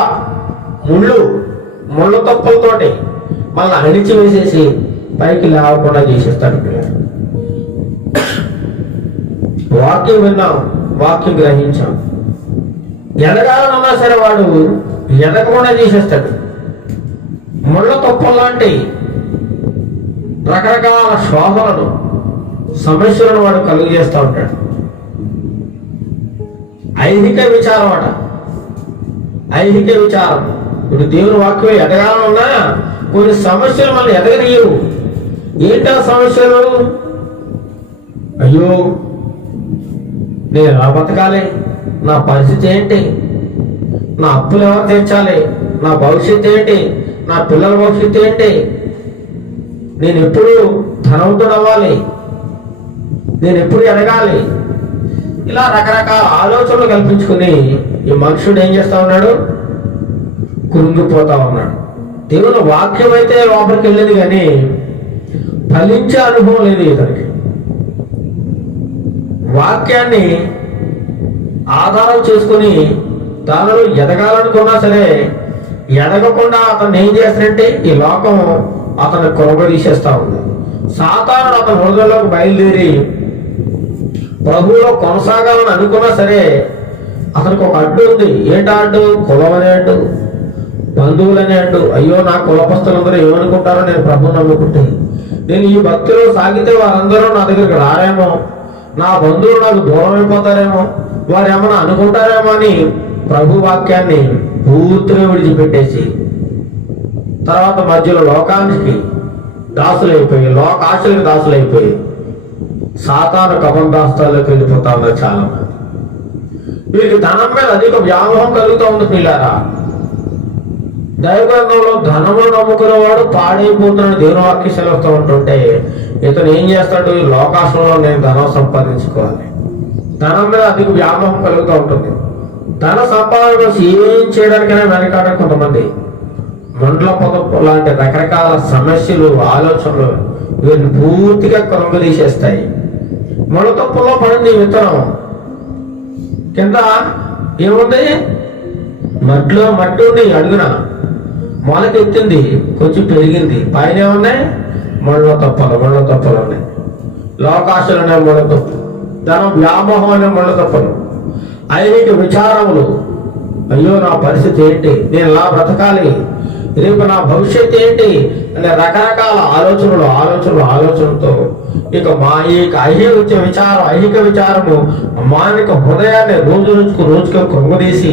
ముళ్ళ తప్పులతోటి మళ్ళీ అణిచి వేసేసి పైకి లేవకుండా చేసేస్తాడు. వాక్యం విన్నాం, వాక్యం గ్రహించాం, ఎదగాలన్నా సరే వాడు ఎదగకుండా చేసేస్తాడు. ముళ్ళ తప్పుల్లాంటి రకరకాల శోధనలు, సమస్యలను వాడు కలుగు చేస్తూ ఉంటాడు. ఐహిక విచారం అట, ఐహిక విచారం. ఇప్పుడు దేవుని వాక్యం ఎదగాలన్నా కొన్ని సమస్యలు మనం ఎదగనీయవు. ఏంటా సమస్యలు? అయ్యో నేను ఎలా బతకాలి, నా పరిస్థితి ఏంటి, నా అప్పులు ఎవరు తీర్చాలి, నా భవిష్యత్తు ఏంటి, నా పిల్లల భవిష్యత్తు ఏంటి, నేను ఎప్పుడు ధనవంతుడు అవ్వాలి, నేను ఎప్పుడు ఎదగాలి, ఇలా రకరకాల ఆలోచనలు కల్పించుకుని ఈ మనుషుడు ఏం చేస్తా ఉన్నాడు? కృంగిపోతా ఉన్నాడు. దేవుని వాక్యం అయితే లోపలికి వెళ్ళేది కానీ ఫలించే అనుభవం లేదు ఇతనికి. వాక్యాన్ని ఆధారం చేసుకుని దానిలో ఎదగాలనుకున్నా సరే ఎదగకుండా అతను ఏం చేస్తాడంటే ఈ లోకం అతను కొరగదీసేస్తా ఉంది. సాతానుడు అతని హృదయంలోకి బయలుదేరి ప్రభువులో కొనసాగాలని అనుకున్నా సరే అతనికి ఒక అడ్డు ఉంది. ఏంటా అడ్డు? కులం అనే అడ్డు, బంధువులనే అడ్డు. అయ్యో, నా కులపస్తులందరూ ఏమనుకుంటారో నేను ప్రభువుని నమ్ముకుంటే, నేను ఈ భక్తిలో సాగితే వారందరూ నా దగ్గరికి రారేమో, నా బంధువులు నాకు దూరం అయిపోతారేమో, వారు ఏమైనా అనుకుంటారేమో అని ప్రభు వాక్యాన్ని పూర్తిగా విడిచిపెట్టేసి తర్వాత మధ్యలో లోకానికి దాసులైపోయి, లోకాశలకు దాసులైపోయి సాతాను కబంధాస్తాల్లోకి వెళ్ళిపోతా ఉన్నారు చాలా మంది. వీరికి ధనం మీద అధిక వ్యామోహం కలుగుతూ ఉంది పిల్లారా. దైవగ్రంథంలో ధనమును నమ్ముకునేవాడు పాడైపోతున్నాడు దేవుని వాక్య సెలవుతూ ఉంటుంటే ఇతను ఏం చేస్తాడు? ఈ లోకాశంలో నేను ధనం సంపాదించుకోవాలి. ధనం మీద అధిక వ్యామోహం కలుగుతూ ఉంటుంది. ధన సంపాదన కోసం ఏం చేయడానికైనా వెనకాడ కొంతమంది మండల పొదపు లాంటి రకరకాల సమస్యలు, ఆలోచనలు వీరిని పూర్తిగా కృంగదీసేస్తాయి. మొలతప్పులో పడింది విత్తనం, కింద ఏముంది? మట్టిలో మట్టి ఉంది, అడుగున మొలకెత్తింది, కొంచెం పెరిగింది, పైన ఏమున్నాయి? ముళ్ళ తప్పలు ఉన్నాయి. లోకాశలు అనే ముళ్ళ తప్పులు, ధనం వ్యామోహం అనే ముళ్ళ తప్పలు, ఐహిక విచారములు. అయ్యో, నా పరిస్థితి ఏంటి? నేను ఎలా బ్రతకాలి? రేపు నా భవిష్యత్తు ఏంటి అనే రకరకాల ఆలోచనలతో ఇక మా ఈ ఐహిక విచారము మానవ హృదయాన్ని రోజుకు కృంగదీసి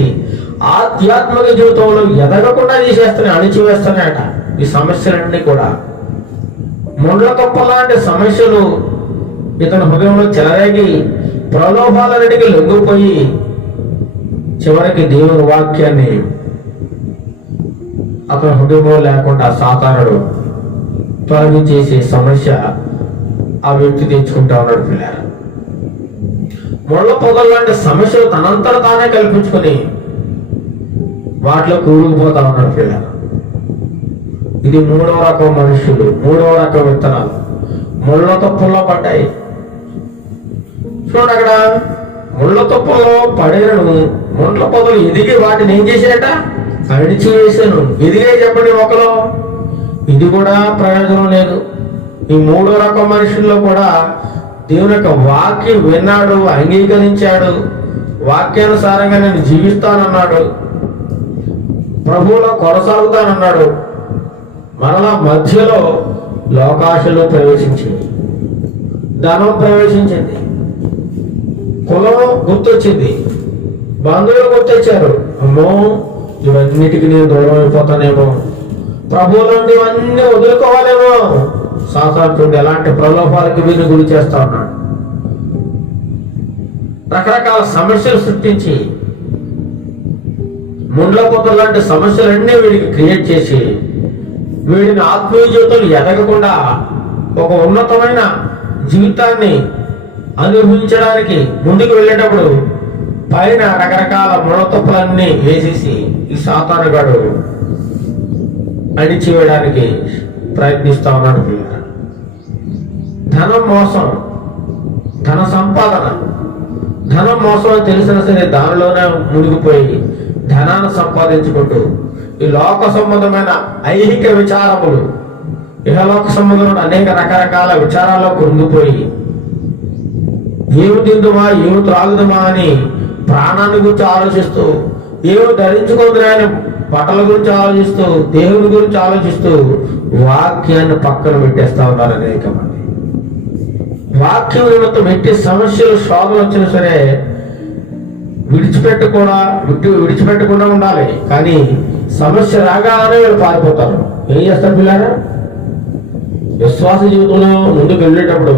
ఆధ్యాత్మిక జీవితంలో ఎదగకుండా అణిచివేస్తున్నాయట ఈ సమస్యలన్నీ కూడా. ముండ్ల కప్ప లాంటి సమస్యలు ఇతని హృదయంలో చెలరేగి ప్రలోభాలన్నిటికీ లొంగిపోయి చివరికి దేవుని వాక్యాన్ని అతని హృదయంలో లేకుండా సాతానుడు తొలగించేసే సమస్య ఆ వ్యక్తి తెచ్చుకుంటా ఉన్నాడు పిల్లలు. ముళ్ళ పొదలు లాంటి సమస్యలు తనంతట తానే కల్పించుకొని వాటిలో కూరుకుపోతా ఉన్నాడు పిల్లలు. ఇది మూడవ రకం మనుషులు, మూడవ రకం విత్తనాలు ముళ్ళ తప్పుల్లో పడ్డాయి. చూడండి, అక్కడ ముళ్ళ తప్పుల్లో పడేను ముళ్ళ పొదలు ఎదిగి వాటిని ఏం చేశారట? అడిచివేశాను. ఎదిగే చెప్పండి ఒకలో, ఇది కూడా ప్రయోజనం లేదు. ఈ మూడో రకం మనుషుల్లో కూడా దేవుని యొక్క వాక్యం విన్నాడు, అంగీకరించాడు, వాక్యానుసారంగా నేను జీవిస్తానన్నాడు, ప్రభువులో కొనసాగుతానన్నాడు. మరలా మధ్యలో లోకాశలు ప్రవేశించింది, ధనం ప్రవేశించింది, కులం గుర్తొచ్చింది, బంధువులు గుర్తొచ్చారు. అమ్మో, ఇవన్నిటికీ నేను దూరం అయిపోతానేమో, ప్రభువుల నుండి ఇవన్నీ వదులుకోవాలేమో. సాతానుడు ఎలాంటి ప్రలోభాలకు వీరిని గురి చేస్తా ఉన్నాడు. రకరకాల సమస్యలు సృష్టించి ముండ్ల పొదల లాంటి సమస్యలన్నీ వీడికి క్రియేట్ చేసి వీడిని ఆత్మీయ జీవితంలో ఎదగకుండా ఒక ఉన్నతమైన జీవితాన్ని అనుభవించడానికి ముందుకు వెళ్ళేటప్పుడు పైన రకరకాల ముళ్ళతప్పులన్నీ వేసేసి ఈ సాతానుగాడు అణిచివేయడానికి ప్రయత్నిస్తా ఉన్నాడు. ధనం మోసం, ధన సంపాదన, ధనం మోసం అని తెలిసినా సరే దానిలోనే మునిగిపోయి ధనాన్ని సంపాదించుకుంటూ ఈ లోక సంబంధమైన ఐహిక విచారములు, ఇహలోక సంబంధమైన అనేక రకరకాల విచారాల్లో కృంగిపోయి ఏమి తిందుమా, ఏమి త్రాగుదమా అని ప్రాణాన్ని గురించి ఆలోచిస్తూ, ఏమి ధరించుకుంటున్నా అని బట్టల గురించి ఆలోచిస్తూ, దేవుని గురించి ఆలోచిస్తూ వాక్యాన్ని పక్కన పెట్టేస్తా ఉన్నారు అనేక మంది. వాక్యం నిమిత్తం ఎట్టి సమస్యలు శోధనలు వచ్చినా సరే విడిచిపెట్టకుండా ఉండాలి. కానీ సమస్య రాగానే వీళ్ళు పారిపోతారు. ఏం చేస్తారు పిల్లారా? విశ్వాస జీవితంలో ముందుకు వెళ్ళేటప్పుడు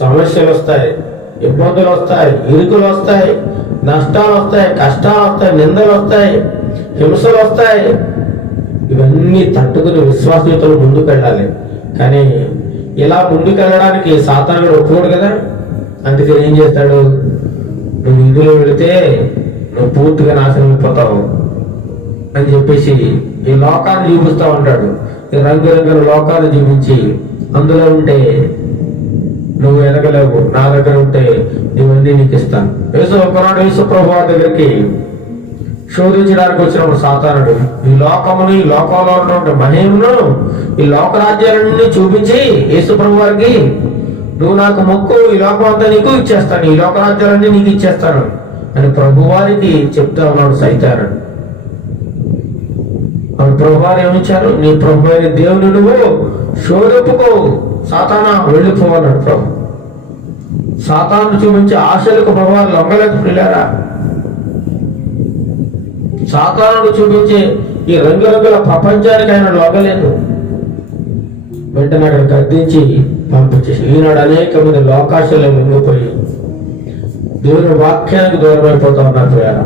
సమస్యలు వస్తాయి, ఇబ్బందులు వస్తాయి, ఇరుకులు వస్తాయి, నష్టాలు వస్తాయి, కష్టాలు వస్తాయి, నిందలు వస్తాయి, హింసలు వస్తాయి. ఇవన్నీ తట్టుకుని విశ్వాస జీవితంలో ముందుకు వెళ్ళాలి. కానీ ఇలా ముందుకు వెళ్ళడానికి సాతానుడు ఒప్పుకోడు కదా. అందుకని ఏం చేస్తాడు? నువ్వు ఇందులో వెళితే నువ్వు పూర్తిగా నాశనం అయిపోతావు అని చెప్పేసి ఈ లోకాన్ని చూపిస్తూ ఉంటాడు. ఈ రంగురంగుల లోకాన్ని చూపించి అందులో ఉంటే నువ్వు ఎదగలేవు, నా దగ్గర ఉంటే ఇవన్నీ నీకు ఇస్తాను. ఒకనాడు యేసు ప్రభువు దగ్గరికి శోధించడానికి వచ్చినప్పుడు సాతానుడు ఈ లోకమును, ఈ లోకంలో ఉన్నటువంటి మహిమను, ఈ లోకరాజ్యాలన్నీ చూపించి యేసు ప్రభు వారికి నువ్వు నాకు మొక్కు, ఈ లోకం అంతా నీకు ఇచ్చేస్తాను, ఈ లోకరాజ్యాలన్నీ నీకు ఇచ్చేస్తాను అని ప్రభువారికి చెప్తా ఉన్నాడు సైతాను. అప్పుడు ప్రభువారు ఏమిచ్చారు? నీ ప్రభు అయిన దేవుని నువ్వు శోధింపుకో, సాతానా వెళ్ళిపో అన్నాడు ప్రభు. సాతాను చూపించే ఆశలకు ప్రభువారు లొంగలేదు పిల్లారా. సాతాను చూపించే ఈ రంగురంగుల ప్రపంచానికి ఆయన లొంగలేదు. వెంటనే అక్కడ గద్దించి పంపించేసి, ఈనాడు అనేక మంది లోకాశలో లొంగిపోయి దేవుని వాక్యానికి దూరం అయిపోతా ఉన్నారు పిల్లారా.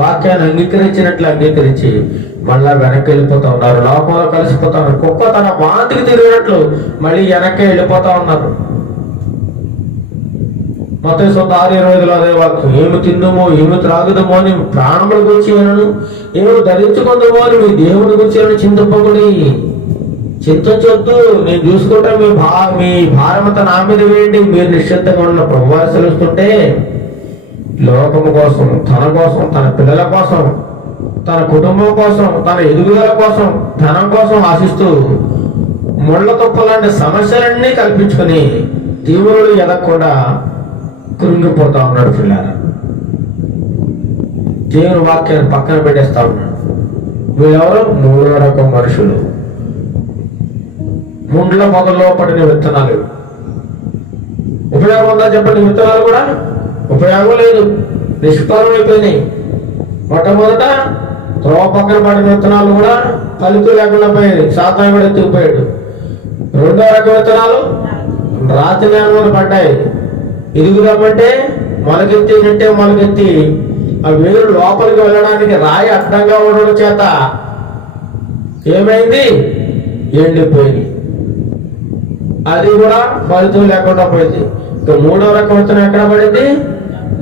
వాక్యాన్ని అంగీకరించినట్లు అంగీకరించి మళ్ళా వెనక్కి వెళ్ళిపోతా ఉన్నారు, లోకంలో కలిసిపోతా ఉన్నారు. కుక్క తన వాంతికి తిరిగినట్లు మళ్ళీ వెనక్కి వెళ్ళిపోతా ఉన్నారు. మత్తయి 6:20 అదే వాక్యం, ఏమి తిందుమో ఏమి త్రాగుదమో అని ప్రాణముల గురించి ఏనను, ఏమి ధరించుకుందామో అని మీ దేవుని గురించి చింతపొడి, చింతించొద్దు, నేను చూసుకుంటా, మీ భారమంతా నా మీద వేయండి, మీరు నిశ్చితంగా ఉన్న ప్రభువారు సెలవుస్తుంటే లోకము కోసం, తన పిల్లల కోసం, తన కుటుంబం కోసం, తన ఎదుగుదల కోసం, ధనం కోసం ఆశిస్తూ ముళ్ళ తుప్పలాంటి సమస్యలన్నీ కల్పించుకొని తీవ్రులు ఎదగకుండా కృంగిపోతా ఉన్నాడు పిల్లారా. దేవుని వాక్యాన్ని పక్కన పెట్టేస్తా ఉన్నాడు. వీళ్ళెవరు? 3వ రకం మనుషులు. ముండ్ల మొదల్లో పడిన విత్తనాలు. ఉపయోగం ఉందా చెప్పండి? విత్తనాలు కూడా ఉపయోగం లేదు, నిష్ఫలం అయిపోయినాయి. మొట్టమొదట త్రోవ పక్కన పడిన విత్తనాలు కూడా ఫలితం లేకుండా పోయాయి, సాతాను కూడా ఎత్తుకుపోయాడు. 2వ రకం విత్తనాలు రాతి నేల మీద పడ్డాయి. ఎదుగుదామంటే మొలకెత్తి ఆ వేరు లోపలికి వెళ్ళడానికి రాయి అడ్డంగా ఉండడం చేత ఏమైంది? ఎండిపోయింది. అది కూడా ఫలితం లేకుండా పోయింది. ఇక 3వ రకం విత్తనం ఎక్కడ పడింది?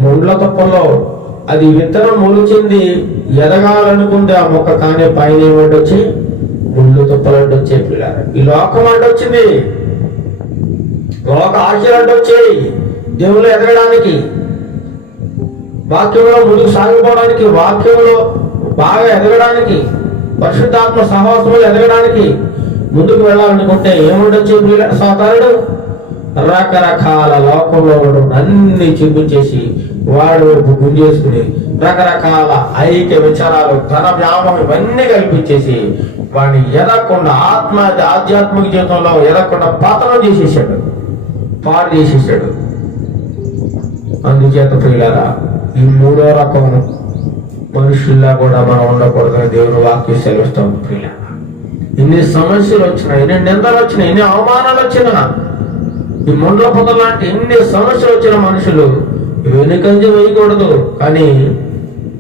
ముండ్ల తుప్పల్లో. అది విత్తనం మొలిచింది, ఎదగాలనుకుంది ఆ మొక్క, కానీ పైన ఏమంటొచ్చి ముళ్ళు తుప్పలు అంటొచ్చే పిల్లలు. ఈ లోకం అంటొచ్చింది, లోక ఆశలు అంటొచ్చాయి. దేవుళ్ళు ఎదగడానికి, వాక్యంలో ముందుకు సాగిపోవడానికి, వాక్యంలో బాగా ఎదగడానికి, పరిశుద్ధాత్మ సహవాసంలో ఎదగడానికి ముందుకు వెళ్ళాలనుకుంటే ఏముండొచ్చు పిల్లలు? సాతానుడు రకరకాల లోకంలో అన్ని చూపించేసి వాడు గుంజేసుకుని రకరకాల ఐక్య విచారాలు, ధన వ్యామోహం ఇవన్నీ కల్పించేసి వాడిని ఎదగకుండా ఆధ్యాత్మిక జీవితంలో ఎదగకుండా పతనం చేసేసాడు, పాడు చేసేసాడు. అందుచేత ప్రియులారా, ఈ 3వ రకం మనుషుల్లా కూడా మనం ఉండకూడదని దేవుని వాక్యం సెలవుస్తాం. ప్రియులారా, ఎన్ని సమస్యలు వచ్చినా, ఎన్ని నిందలు వచ్చినా, ఎన్ని అవమానాలు వచ్చినా, ఈ ముండ్ల పొద లాంటి ఎన్ని సమస్యలు వచ్చిన మనుషులు వెనుకంజ వేయకూడదు, కానీ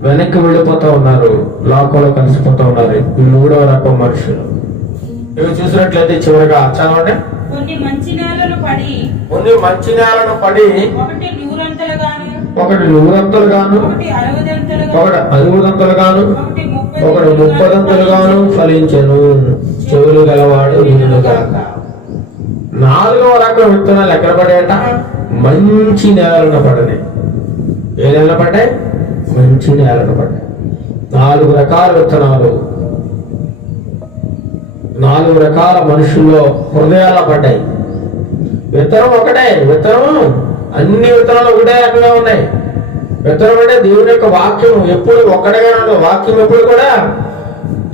వెనక్కి వెళ్ళిపోతా ఉన్నారు, లోకంలో కలిసిపోతా ఉన్నారు. ఈ 3వ రకం మనుషులు. ఇవి చూసినట్లయితే చివరిగా చదవండి. కొన్ని మంచి నేలను పడి ఒకటి 100 గాను, ఒకటి 60 గాను, ఒకటి 30 గాను ఫలించెను. చెవులు గలవాడు వినుగాక. 4వ రకం విత్తనాలు ఎక్కడ పడాయట? మంచి నేలను పడనే. ఏ నేల పడ్డాయి? మంచి నేలను పడ్డాయి. 4 రకాల విత్తనాలు, 4 రకాల మనుషుల్లో హృదయాల పడ్డాయి. విత్తనం ఒకటే, విత్తనం అన్ని విత్తనాలు ఒకటే రకంగా ఉన్నాయి. విత్తనం అంటే దేవుని యొక్క వాక్యం ఎప్పుడు ఒక్కడగా ఉండదు. వాక్యం ఎప్పుడు కూడా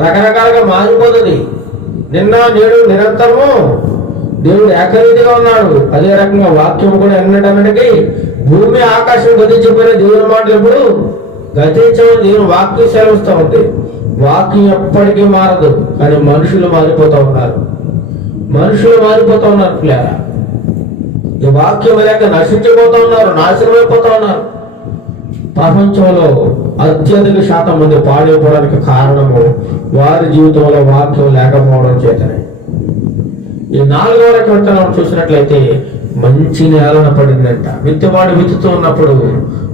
రకరకాలుగా మారిపోతుంది. నిన్న నేడు నిరంతరము దేవుడు ఏకరీతిగా ఉన్నాడు. అదే రకంగా వాక్యం కూడా ఎన్నటన్నటికీ భూమి ఆకాశం గతించిపోయిన దేవుని మాటలు ఎప్పుడు గతించమని దేవుని వాక్యం సెలవుస్తూ ఉంది. వాక్యం ఎప్పటికీ మారదు, కానీ మనుషులు మారిపోతూ ఉన్నారు. పిల్లారా, ఈ వాక్యం లేక నశించిపోతూ ఉన్నారు, నాశనం అయిపోతూ ఉన్నారు. ప్రపంచంలో అత్యధిక శాతం మంది పాడైపోవడానికి కారణము వారి జీవితంలో వాక్యం లేకపోవడం చేతనే. ఈ 4వ రకం విత్తనం చూసినట్లయితే మంచి నేలన పడిందంట. విత్తవాడు విత్తుతూ ఉన్నప్పుడు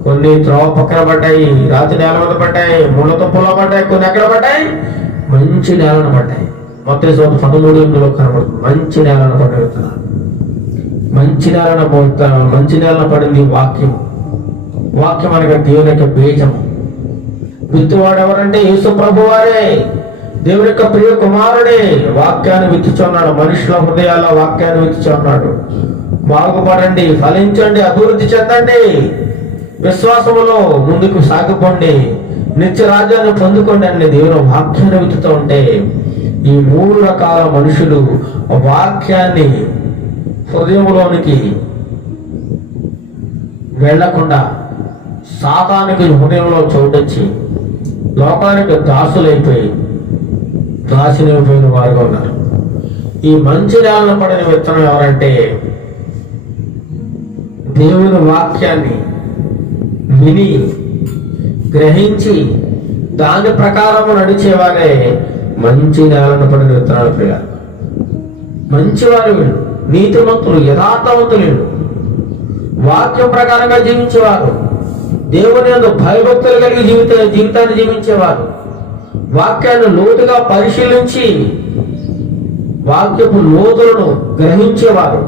కొన్ని త్రోవ పక్కన పడ్డాయి, రాతి నేల మీద పడ్డాయి, ముళ్ళ తుప్పలో పడ్డాయి, కొన్ని ఎక్కడ పడ్డాయి? మంచి నేలన పడ్డాయి. మత్తయి 13:8 కనబడుతుంది. మంచి నేలన పడిన విత్తనాలు. మంచి నేలన పడింది వాక్యం. వాక్యం అనగా దేవుని యొక్క బీజము. విత్తువాడు ఎవరంటే యేసు ప్రభు వారే, దేవుని యొక్క ప్రియ కుమారుడే. వాక్యాన్ని విత్తుచున్నాడు, మనుషుల హృదయాల్లో వాక్యాన్ని విత్తుచున్నాడు. బాగుపడండి, ఫలించండి, అభివృద్ధి చెందండి, విశ్వాసములో ముందుకు సాగిపోండి, నిత్య రాజ్యాన్ని పొందుకోండి అని దేవుని వాక్యాన్ని వెతుకుతూ ఉంటే ఈ 3 రకాల మనుషులు వాక్యాన్ని హృదయంలోనికి వెళ్లకుండా సాతానికి హృదయంలో చోటొచ్చి లోకానికి దాసులైపోయిన వారుగా ఉన్నారు. ఈ మంచి నేలను పడిన విత్తనం ఎవరంటే దేవుని వాక్యాన్ని విని గ్రహించి దాని ప్రకారం నడిచేవారే మంచి నేలను పడిన విత్తనాలు ప్రియారు. మంచివారు వీళ్ళు, నీతిమంతులు, యథార్థవంతులు వీళ్ళు, వాక్యం ప్రకారంగా జీవించేవారు, దేవుని యందు భయభక్తులు కలిగి జీవితాన్ని జీవించేవారు, వాక్యాన్ని లోతుగా పరిశీలించి వాక్యపు లోతులను గ్రహించేవారు.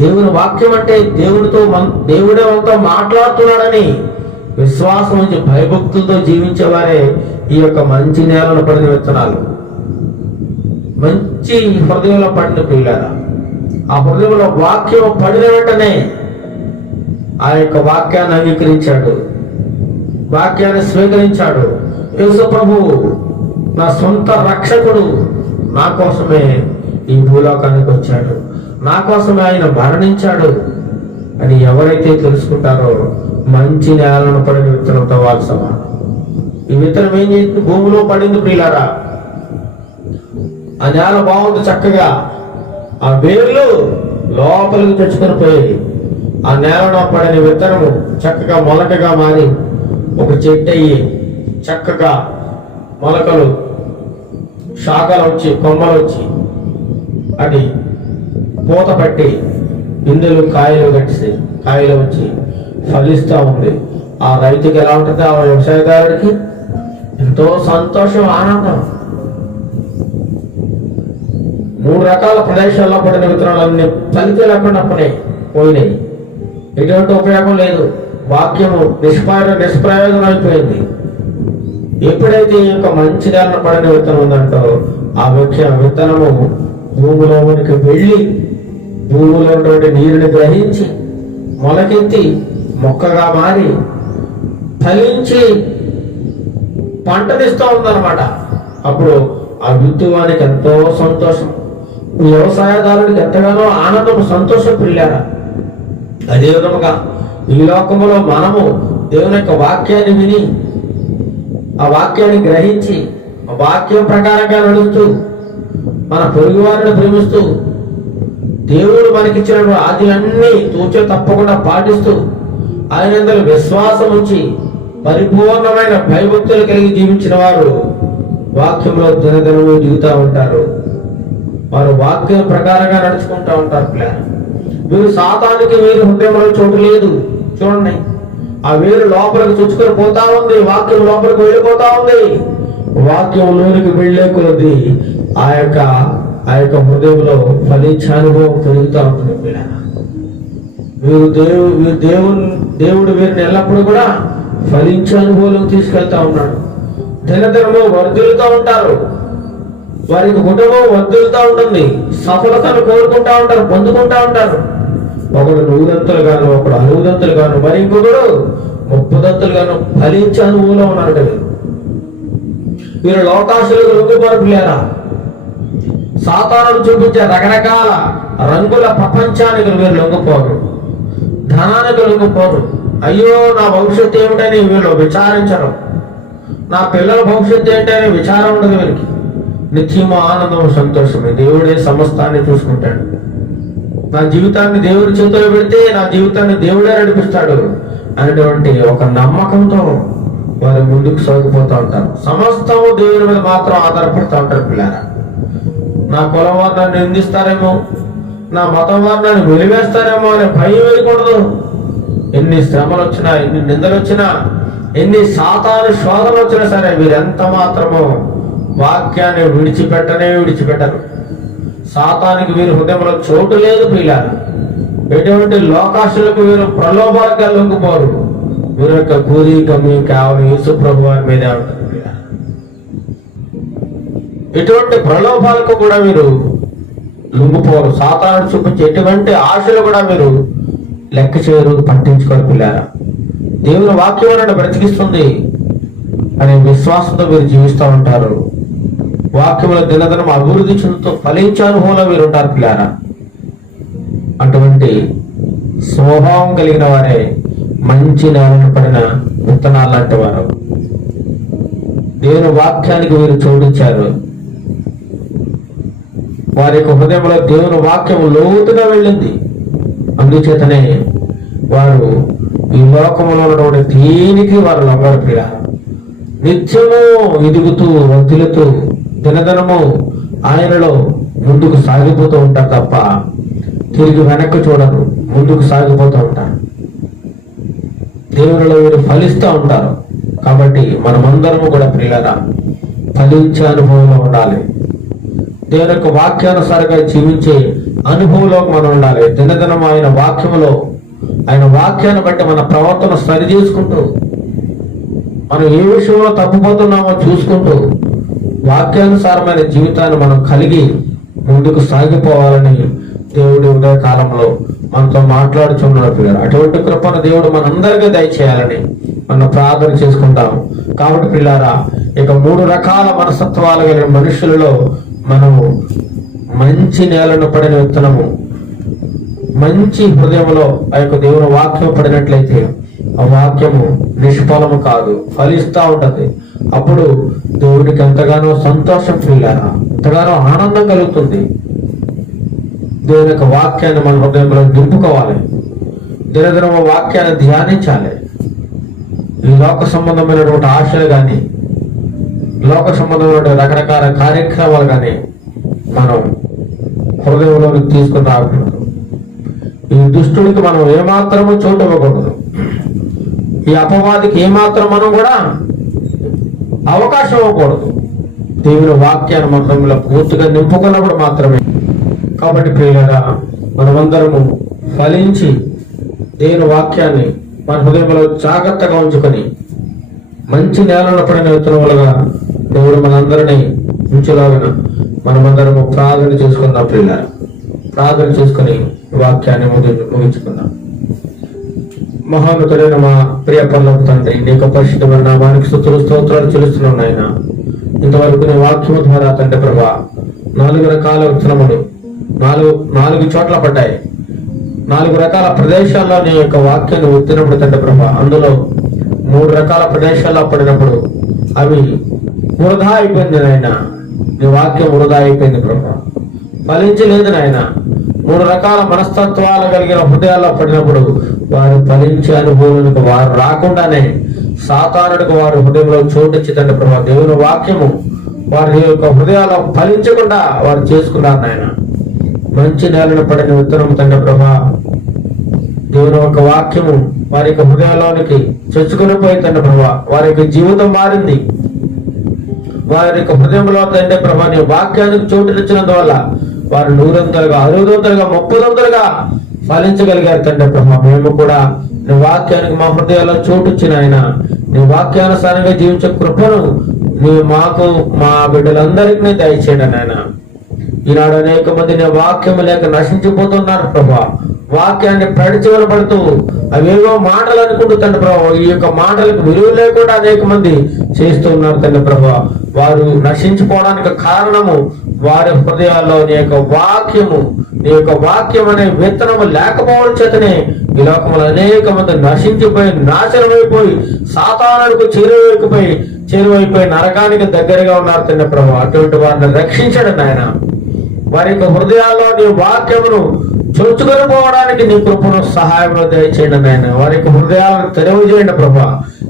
దేవుని వాక్యం అంటే దేవుడే మనతో మాట్లాడుతున్నాడని విశ్వాసం నుంచి భయభక్తులతో జీవించేవారే ఈ యొక్క మంచి నేలను పడిన విత్తనాలు. మంచి హృదయంలో పడిన పిల్లరా, ఆ హృదయంలో వాక్యం పడిన వెంటనే ఆ యొక్క వాక్యాన్ని అంగీకరించాడు, వాక్యాన్ని స్వీకరించాడు. యేసు ప్రభువు నా సొంత రక్షకుడు, నా కోసమే ఈ భూలోకానికి వచ్చాడు, నా కోసమే ఆయన మరణించాడు అని ఎవరైతే తెలుసుకుంటారో మంచి నేలను పడిన విత్తనంతో వాళ్ళు సమానం. ఈ విత్తనం ఏం చేస్తుంది? భూమిలో పడింది ప్రియులారా. ఆ నేల బాగుంది, చక్కగా ఆ వేర్లు లోపలికి తెచ్చుకొని పోయి ఆ నేలలో పడిన విత్తనము చక్కగా మొలకగా మారి ఒక చెట్టు అయ్యి చక్కగా మొలకలు, శాఖలు వచ్చి, కొమ్మలు వచ్చి, అది పూత పట్టి పిందెలు కాయలు వచ్చి ఫలిస్తూ ఉంది. ఆ రైతుకి ఎలా ఉంటుంది? ఆ వ్యవసాయదారుడికి ఎంతో సంతోషం, ఆనందం. 3 రకాల ప్రదేశాల్లో పడిన విత్తనాలన్నీ ఫలితం లేకుండా పోయినాయి. ఎటువంటి ఉపయోగం లేదు. వాక్యము నిష్ప్రయోజనం అయిపోయింది. ఎప్పుడైతే ఈ యొక్క మంచి నేలను పడిన విత్తనం ఉందంటో ఆ విత్తనము భూమిలోనికి వెళ్ళి భూమిలో ఉన్నటువంటి నీరుని గ్రహించి మొలకెత్తి మొక్కగా మారి ఫలించి పంటనిస్తూ ఉందన్నమాట. అప్పుడు ఆ విత్తువానికి ఎంతో సంతోషం, వ్యవసాయదారుడికి ఎంతగానో ఆనందం, సంతోషం పిల్లారా. అదే విధముగా ఈ లోకములో మనము దేవుని యొక్క వాక్యాన్ని విని ఆ వాక్యాన్ని గ్రహించి ఆ వాక్యం ప్రకారంగా నడుస్తూ మన పొరుగు వారిని ప్రేమిస్తూ దేవుడు మనకిచ్చిన ఆజ్ఞలన్నీ తూచే తప్పకుండా పాటిస్తూ ఆయన యందు విశ్వాసం ఉంచి పరిపూర్ణమైన భయభక్తులు కలిగి జీవించిన వారు వాక్యంలో దినదినము దిగుతూ ఉంటారు. వారు వాక్యం ప్రకారంగా నడుచుకుంటూ ఉంటారు. వీరు సాతానికి వీరి హృదయంలో చోటు లేదు. చూడండి, ఆ వేరు లోపలికి చుచ్చుకొని పోతా ఉంది, వాక్యం లోపలికి వెళ్ళిపోతా ఉంది. వాక్యం లోనికి వెళ్ళే కొలది ఆ యొక్క హృదయంలో ఫలించే అనుభవం పెరుగుతూ ఉంటుంది. దేవుడు వీరిని ఎల్లప్పుడూ కూడా ఫలించే అనుభవం తీసుకెళ్తా ఉన్నాడు. దినదినము వర్ధిల్లుతూ ఉంటారు. వారికి కుటుంబం వర్ధిల్లుతూ ఉంటుంది. సఫలతను కోరుకుంటా ఉంటారు, పొందుకుంటా ఉంటారు. ఒకడు 100 గాను, ఒకడు 60 గాను, మరి ఇంకొకడు 30 గాను ఫలించే అనుభవంలో ఉన్నాడు. వీరు లోకాశులకు లొంగిపోరులేరా. సాతానుడు చూపించే రకరకాల రంగుల ప్రపంచానికి వీరు లొంగిపోరు, ధనానికి లొంగిపోరు. అయ్యో నా భవిష్యత్తు ఏమిటని వీళ్ళు విచారించరు. నా పిల్లల భవిష్యత్తు ఏంటని విచారం ఉండదు వీరికి. నిత్యము ఆనందం, సంతోషమే. దేవుడే సమస్తాన్ని చూసుకుంటాడు. నా జీవితాన్ని దేవుడి చేతిలో పెడితే నా జీవితాన్ని దేవుడే నడిపిస్తాడు అనేటువంటి ఒక నమ్మకంతో వారు ముందుకు సాగిపోతూ ఉంటారు. సమస్తము దేవుని మీద మాత్రం ఆధారపడుతూ ఉంటారు. పిల్లారా, నా కులం వారు నన్ను నిందిస్తారేమో, నా మతం వారు నన్ను వెలివేస్తారేమో అనే భయం వేయకూడదు. ఎన్ని శ్రమలు వచ్చినా, ఎన్ని నిందలు వచ్చినా, ఎన్ని సాతాను శోధనలు వచ్చినా సరే వీరెంత మాత్రమో వాక్యాన్ని విడిచిపెట్టరు. సాతానికి వీరి హృదయంలో చోటు లేదు. పిల్లారు, ఎటువంటి లోకాశులకు వీరు ప్రలోభాలుగా లొంగిపోరు. వీరి యొక్క గురి గమ్యం కేవలం యేసు ప్రభు వారి మీదే ఉంటుంది. ఎటువంటి ప్రలోభాలకు కూడా వీరు లొంగిపోరు. సాతానుడు చూపించే ఎటువంటి ఆశలు కూడా మీరు లెక్క చేయరు, పట్టించుకోరు పిల్లారా. దేవుని వాక్యం నన్ను బ్రతికిస్తుంది అనే విశ్వాసంతో మీరు జీవిస్తూ ఉంటారు. వాక్యముల దినదినం అభివృద్ధి చెందుతూ ఫలించే అనుభవంలో మీరు ఉంటారు పిల్లారా. అటువంటి స్వభావం కలిగిన వారే మంచి నేలను పడిన విత్తనాలు లాంటి వారు. దేవుని వాక్యానికి వీరు చోటిచ్చారు. వారి యొక్క హృదయంలో దేవుని వాక్యం లోతుగా వెళ్ళింది. అందుచేతనే వారు ఈ లోకంలో ఉన్నటువంటి దేనికి వారు లొంగరు ప్రియ. నిత్యము ఎదుగుతూ వర్ధిల్లుతూ దినదినము ఆయనలో ముందుకు సాగిపోతూ ఉంటారు తప్ప తిరిగి వెనక్కి చూడరు, ముందుకు సాగిపోతూ ఉంటారు. దేవునిలో వీరు ఫలిస్తూ ఉంటారు. కాబట్టి మనమందరము కూడా ప్రియులరా ఫలించే అనుభవంలో ఉండాలి. దేవుని యొక్క వాక్యానుసారంగా జీవించే అనుభవంలోకి మనం ఉండాలి. దినదినం ఆయన వాక్యములో, ఆయన వాక్యాన్ని బట్టి మన ప్రవర్తన సరి చేసుకుంటూ, మనం ఏ విషయంలో తప్పిపోతున్నామో చూసుకుంటూ వాక్యానుసారమైన జీవితాన్ని మనం కలిగి ముందుకు సాగిపోవాలని దేవుడి ఉదయ కాలంలో మనతో మాట్లాడుచున్నాడు పిల్లలు. అటువంటి కృపను దేవుడు మనందరికీ దయచేయాలని మనం ప్రార్థన చేసుకుంటాం. కాబట్టి పిల్లారా, ఇక 3 రకాల మనస్తత్వాలు కలిగిన మనుషులలో మనము మంచి నేలను పడిన విత్తనము, మంచి హృదయంలో ఆ యొక్క దేవుని వాక్యం పడినట్లయితే ఆ వాక్యము నిష్ఫలము కాదు, ఫలిస్తూ ఉంటది. అప్పుడు దేవుడికి ఎంతగానో సంతోషం పిల్లారా, ఎంతగానో ఆనందం కలుగుతుంది. దేవుని యొక్క వాక్యాన్ని మన హృదయంలో నింపుకోవాలి. దినదినం వాక్యాన్ని ధ్యానించాలి. ఈ లోక సంబంధమైనటువంటి ఆశలు కానీ, లోక సంబంధమైన రకరకాల కార్యక్రమాలు కానీ మనం హృదయంలోకి తీసుకుని రాకూడదు. ఈ దుష్టుడికి మనం ఏమాత్రము చోటు ఇవ్వకూడదు. ఈ అపవాదికి ఏమాత్రం మనం కూడా అవకాశం ఇవ్వకూడదు. దేవుని వాక్యాన్ని మన హృదయంలో పూర్తిగా నింపుకున్నప్పుడు మాత్రమే. కాబట్టి ప్రియులారా, మనమందరము ఫలించి దేవుని వాక్యాన్ని మన హృదయంలో జాగ్రత్తగా ఉంచుకొని మంచి నేలలో పడిన విత్తనములుగా దేవుడు మనందరినీ ఉంచులాగా మనమందరము ప్రార్థన చేసుకుందాం. ప్రియులారా, ప్రార్థన చేసుకుని వాక్యాన్ని ముగించుకుందాం. మహోన్నతుడైన మా ప్రియ పరలోక తండ్రి, నీ యొక్క పరిశుద్ధమైన నామానికి స్తుతులు స్తోత్రాలు చెల్లిస్తున్నాం నాయన. ఇంతవరకు నీ వాక్యము ద్వారా తండ్రి ప్రభా 4 రకాల విత్తనములు 4 చోట్ల పడ్డాయి. 4 రకాల ప్రదేశాల్లో నీ యొక్క వాక్యాన్ని విత్తినప్పుడు తండ్రి ప్రభా, అందులో 3 రకాల ప్రదేశాల్లో పడినప్పుడు అవి వృధా అయిపోయింది నాయన. నీ వాక్యం వృధా అయిపోయింది ప్రభా, ఫలించలేదు నాయన. 3 రకాల మనస్తత్వాలు కలిగిన హృదయాల్లో పడినప్పుడు వారు ఫలించే అనుభవానికి వారు రాకుండానే సాతానుడికి వారి హృదయంలో చోటిచ్చి తండ్రి ప్రభా, దేవుని వాక్యము వారి యొక్క హృదయాల్లో ఫలించకుండా వారు చేసుకున్నారు నాయన. మంచి నేలను పడిన విత్తనం తండ్రి ప్రభా, దేవుని యొక్క వాక్యము వారి యొక్క హృదయాల్లోనికి చొచ్చుకుని పోయి తండ్రి ప్రభా, వారి యొక్క జీవితం మారింది. వారి యొక్క హృదయంలో తండ్రి ప్రభా నీ వాక్యానికి చోటునిచ్చినందువల్ల వారు 100 60 30 ఫలించగలిగారు తండ్రి ప్రభా. మేము కూడా నీ వాక్యానికి మా హృదయాల్లో చోటుచ్చిన ఆయన, నీ వాక్యానుసారంగా జీవించే కృపను నీ మాకు మా బిడ్డలందరికీ దయచేయండి నాయన. ఈనాడు అనేక మంది నీ వాక్యము లేక నశించిపోతున్నారు ప్రభా. వాక్యాన్ని పడుతూ అవేవో మాటలు అనుకుంటూ తండ్రి ప్రభా, ఈ యొక్క మాటలకు విలువ లేకుండా అనేక మంది చేస్తూ ఉన్నారు తండ్రి ప్రభా. వారు నశించిపోవడానికి కారణము వారి హృదయాల్లో నీ యొక్క వాక్యం అనే విత్తనము లేకపోవడం చేతనే ఈ లోకంలో అనేక మంది నశించిపోయి నాశనమైపోయి సాతానుడికి చేరువైపోయి నరకానికి దగ్గరగా ఉన్నారు తండ్రి ప్రభా. అటువంటి వారిని రక్షించడం నాయన. వారి యొక్క హృదయాల్లో నీ వాక్యమును చొచ్చుకొని పోవడానికి నీ కృపను సహాయంలో దయచేయండి నాయన. వారి యొక్క హృదయాలను తెరవు చేయండి ప్రభా.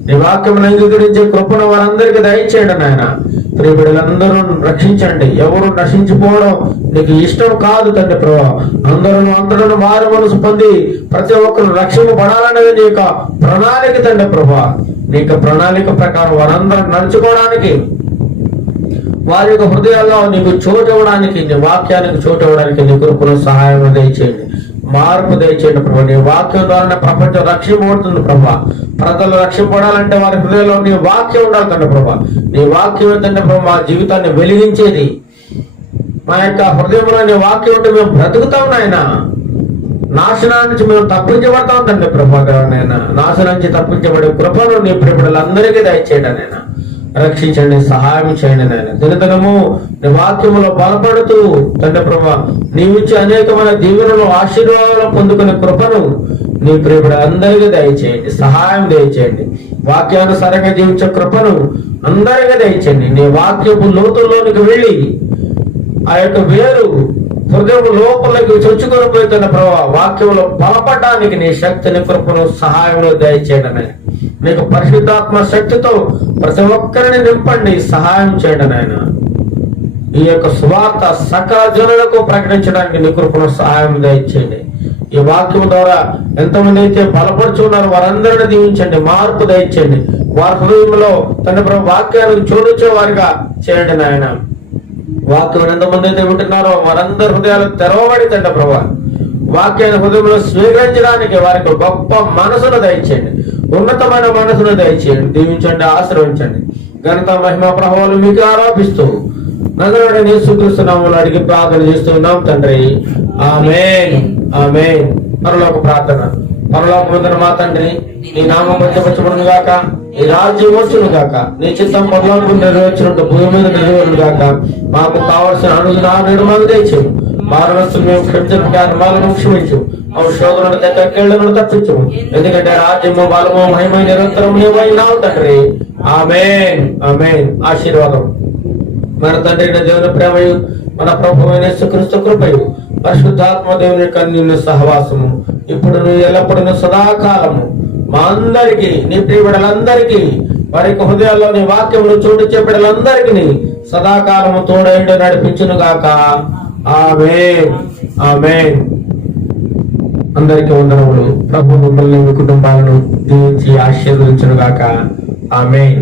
నీ వాక్యమును అంగీకరించే కృపను వారందరికీ దయచేయండి నాయన. ప్రియ బిడ్డలందరూ రక్షించండి. ఎవరు నశించిపోవడం నీకు ఇష్టం కాదు తండ్రి ప్రభా. అందరూ మారు మనసు పొంది ప్రతి ఒక్కరు రక్షింపబడాలనేది నీ యొక్క ప్రణాళిక తండ్రి ప్రభా. నీ యొక్క ప్రణాళిక ప్రకారం వారందరూ నడుచుకోవడానికి, వారి యొక్క హృదయాల్లో నీకు చోటు ఇవ్వడానికి, నీ వాక్యానికి చోటు ఇవ్వడానికి నీ కృపను సహాయం దయచేయండి, మార్పు దయచేయండి ప్రభా. నీ వాక్యం ద్వారా ప్రపంచం రక్షింపబడుతుంది ప్రభా. ప్రజలు రక్షింపడాలంటే వారి హృదయంలో నీ వాక్యం ఉండాలి తండ్రి ప్రభా. నీ వాక్యం ఏంటంటే ప్రభా మా జీవితాన్ని వెలిగించేది. మా యొక్క హృదయంలో నీ వాక్యం ఉంటే మేము బ్రతుకుతాం నాయన. నాశనం నుంచి మేము తప్పించబడతాం తండ్రి ప్రభా నాయన. నాశనం నుంచి తప్పించబడే కృపను నీ ప్రియబిడ్డలందరికీ దయచేయండి నాయన. రక్షించండి, సహాయం చేయండి నాయన. దినదినము నీ వాక్యములో బలపడుతూ తండ్రి ప్రభా నీవిచ్చి అనేకమైన దీవెనలు ఆశీర్వాదాలు పొందుకునే కృపను నీ ప్రియబిడ్డ అందరికీ దయచేయండి, సహాయం దయచేయండి. వాక్యానుసారంగా జీవించే కృపను అందరికీ దయచేయండి. నీ వాక్యపు లోతుల్లోనికి వెళ్ళి ఆ యొక్క వేరు హృదయం లోపలికి చొచ్చుకొని పోతున్న ప్రభావ వాక్యంలో బలపడడానికి నీ శక్తిని, కృపను, సహాయంలో దయచేయండి. నీకు పరిశుద్ధాత్మ శక్తితో ప్రతి ఒక్కరిని నింపండి, సహాయం చేయండి నాయన. ఈ యొక్క సువార్త సకల జనులకు ప్రకటించడానికి నీ కృపను, సహాయం దయచేయండి. ఈ వాక్యం ద్వారా ఎంతమంది అయితే బలపడుచున్నారు వారందరిని దీవించండి, మార్పు దయచేయండి. వారి హృదయంలో తండ్రి ప్రభు వాక్యాలను చూడించే వారిగా చేయండి నాయన. వాక్యం ఎంతమంది అయితే వింటున్నారో వారందరి హృదయాలు తెరవబడి తండ్రి ప్రభు వాక్యాన్ని హృదయంలో స్వీకరించడానికి వారికి గొప్ప మనసును దయచేయండి, ఉన్నతమైన మనసును దయచేయండి. దీవించండి, ఆశ్రయించండి. ఘనత, మహిమ, ప్రభావాలు మీకు ఆరోపిస్తూ నజరేయుడైన యేసుక్రీస్తు నామములో అడిగి ప్రార్థన చేస్తున్నాం తండ్రి. ఆమేన్, ఆమేన్. పరలోక ప్రార్థన. పరలోకమందున మా తండ్రి, నీ నామం పంచపరచబడును గాక, నీ రాజ్యం వచ్చును గాక, నీ చిత్తం పరలోకం నెరవేర్చినట్టు భూమి మీద నెరవేరును గాక. మాకు కావలసిన అనుదిన మాకు దయచేయు. మానవస్తులు మేము క్షమించడానికి మాలను క్షమించు. మా శోధనను దగ్గరను తప్పించు. ఎందుకంటే రాజ్యము, బలము, మహిమ నిరంతరం నీవైనావు తండ్రి. ఆమేన్, ఆమేన్. ఆశీర్వాదం. మన తండ్రి దేవుని ప్రేమయు, మన ప్రభువైన యేసుక్రీస్తు కృపయు, పరిశుద్ధాత్మ దేవుని యొక్క నిన్ను సహవాసము ఇప్పుడు నువ్వు ఎల్లప్పుడూ సదాకాలము మా అందరికీ, నీ ప్రియబిడ్డలందరికీ, వారి యొక్క హృదయాల్లో నీ వాక్యమును చూడించే బిడ్డలందరికీ సదాకాలము తోడైండు నడిపించును గాక. ఆమేన్, ఆమేన్. అందరికీ వందనములు. ప్రభు మిమ్మల్ని, మీ కుటుంబాలను దీవించి ఆశీర్వదించును గాక. ఆమేన్.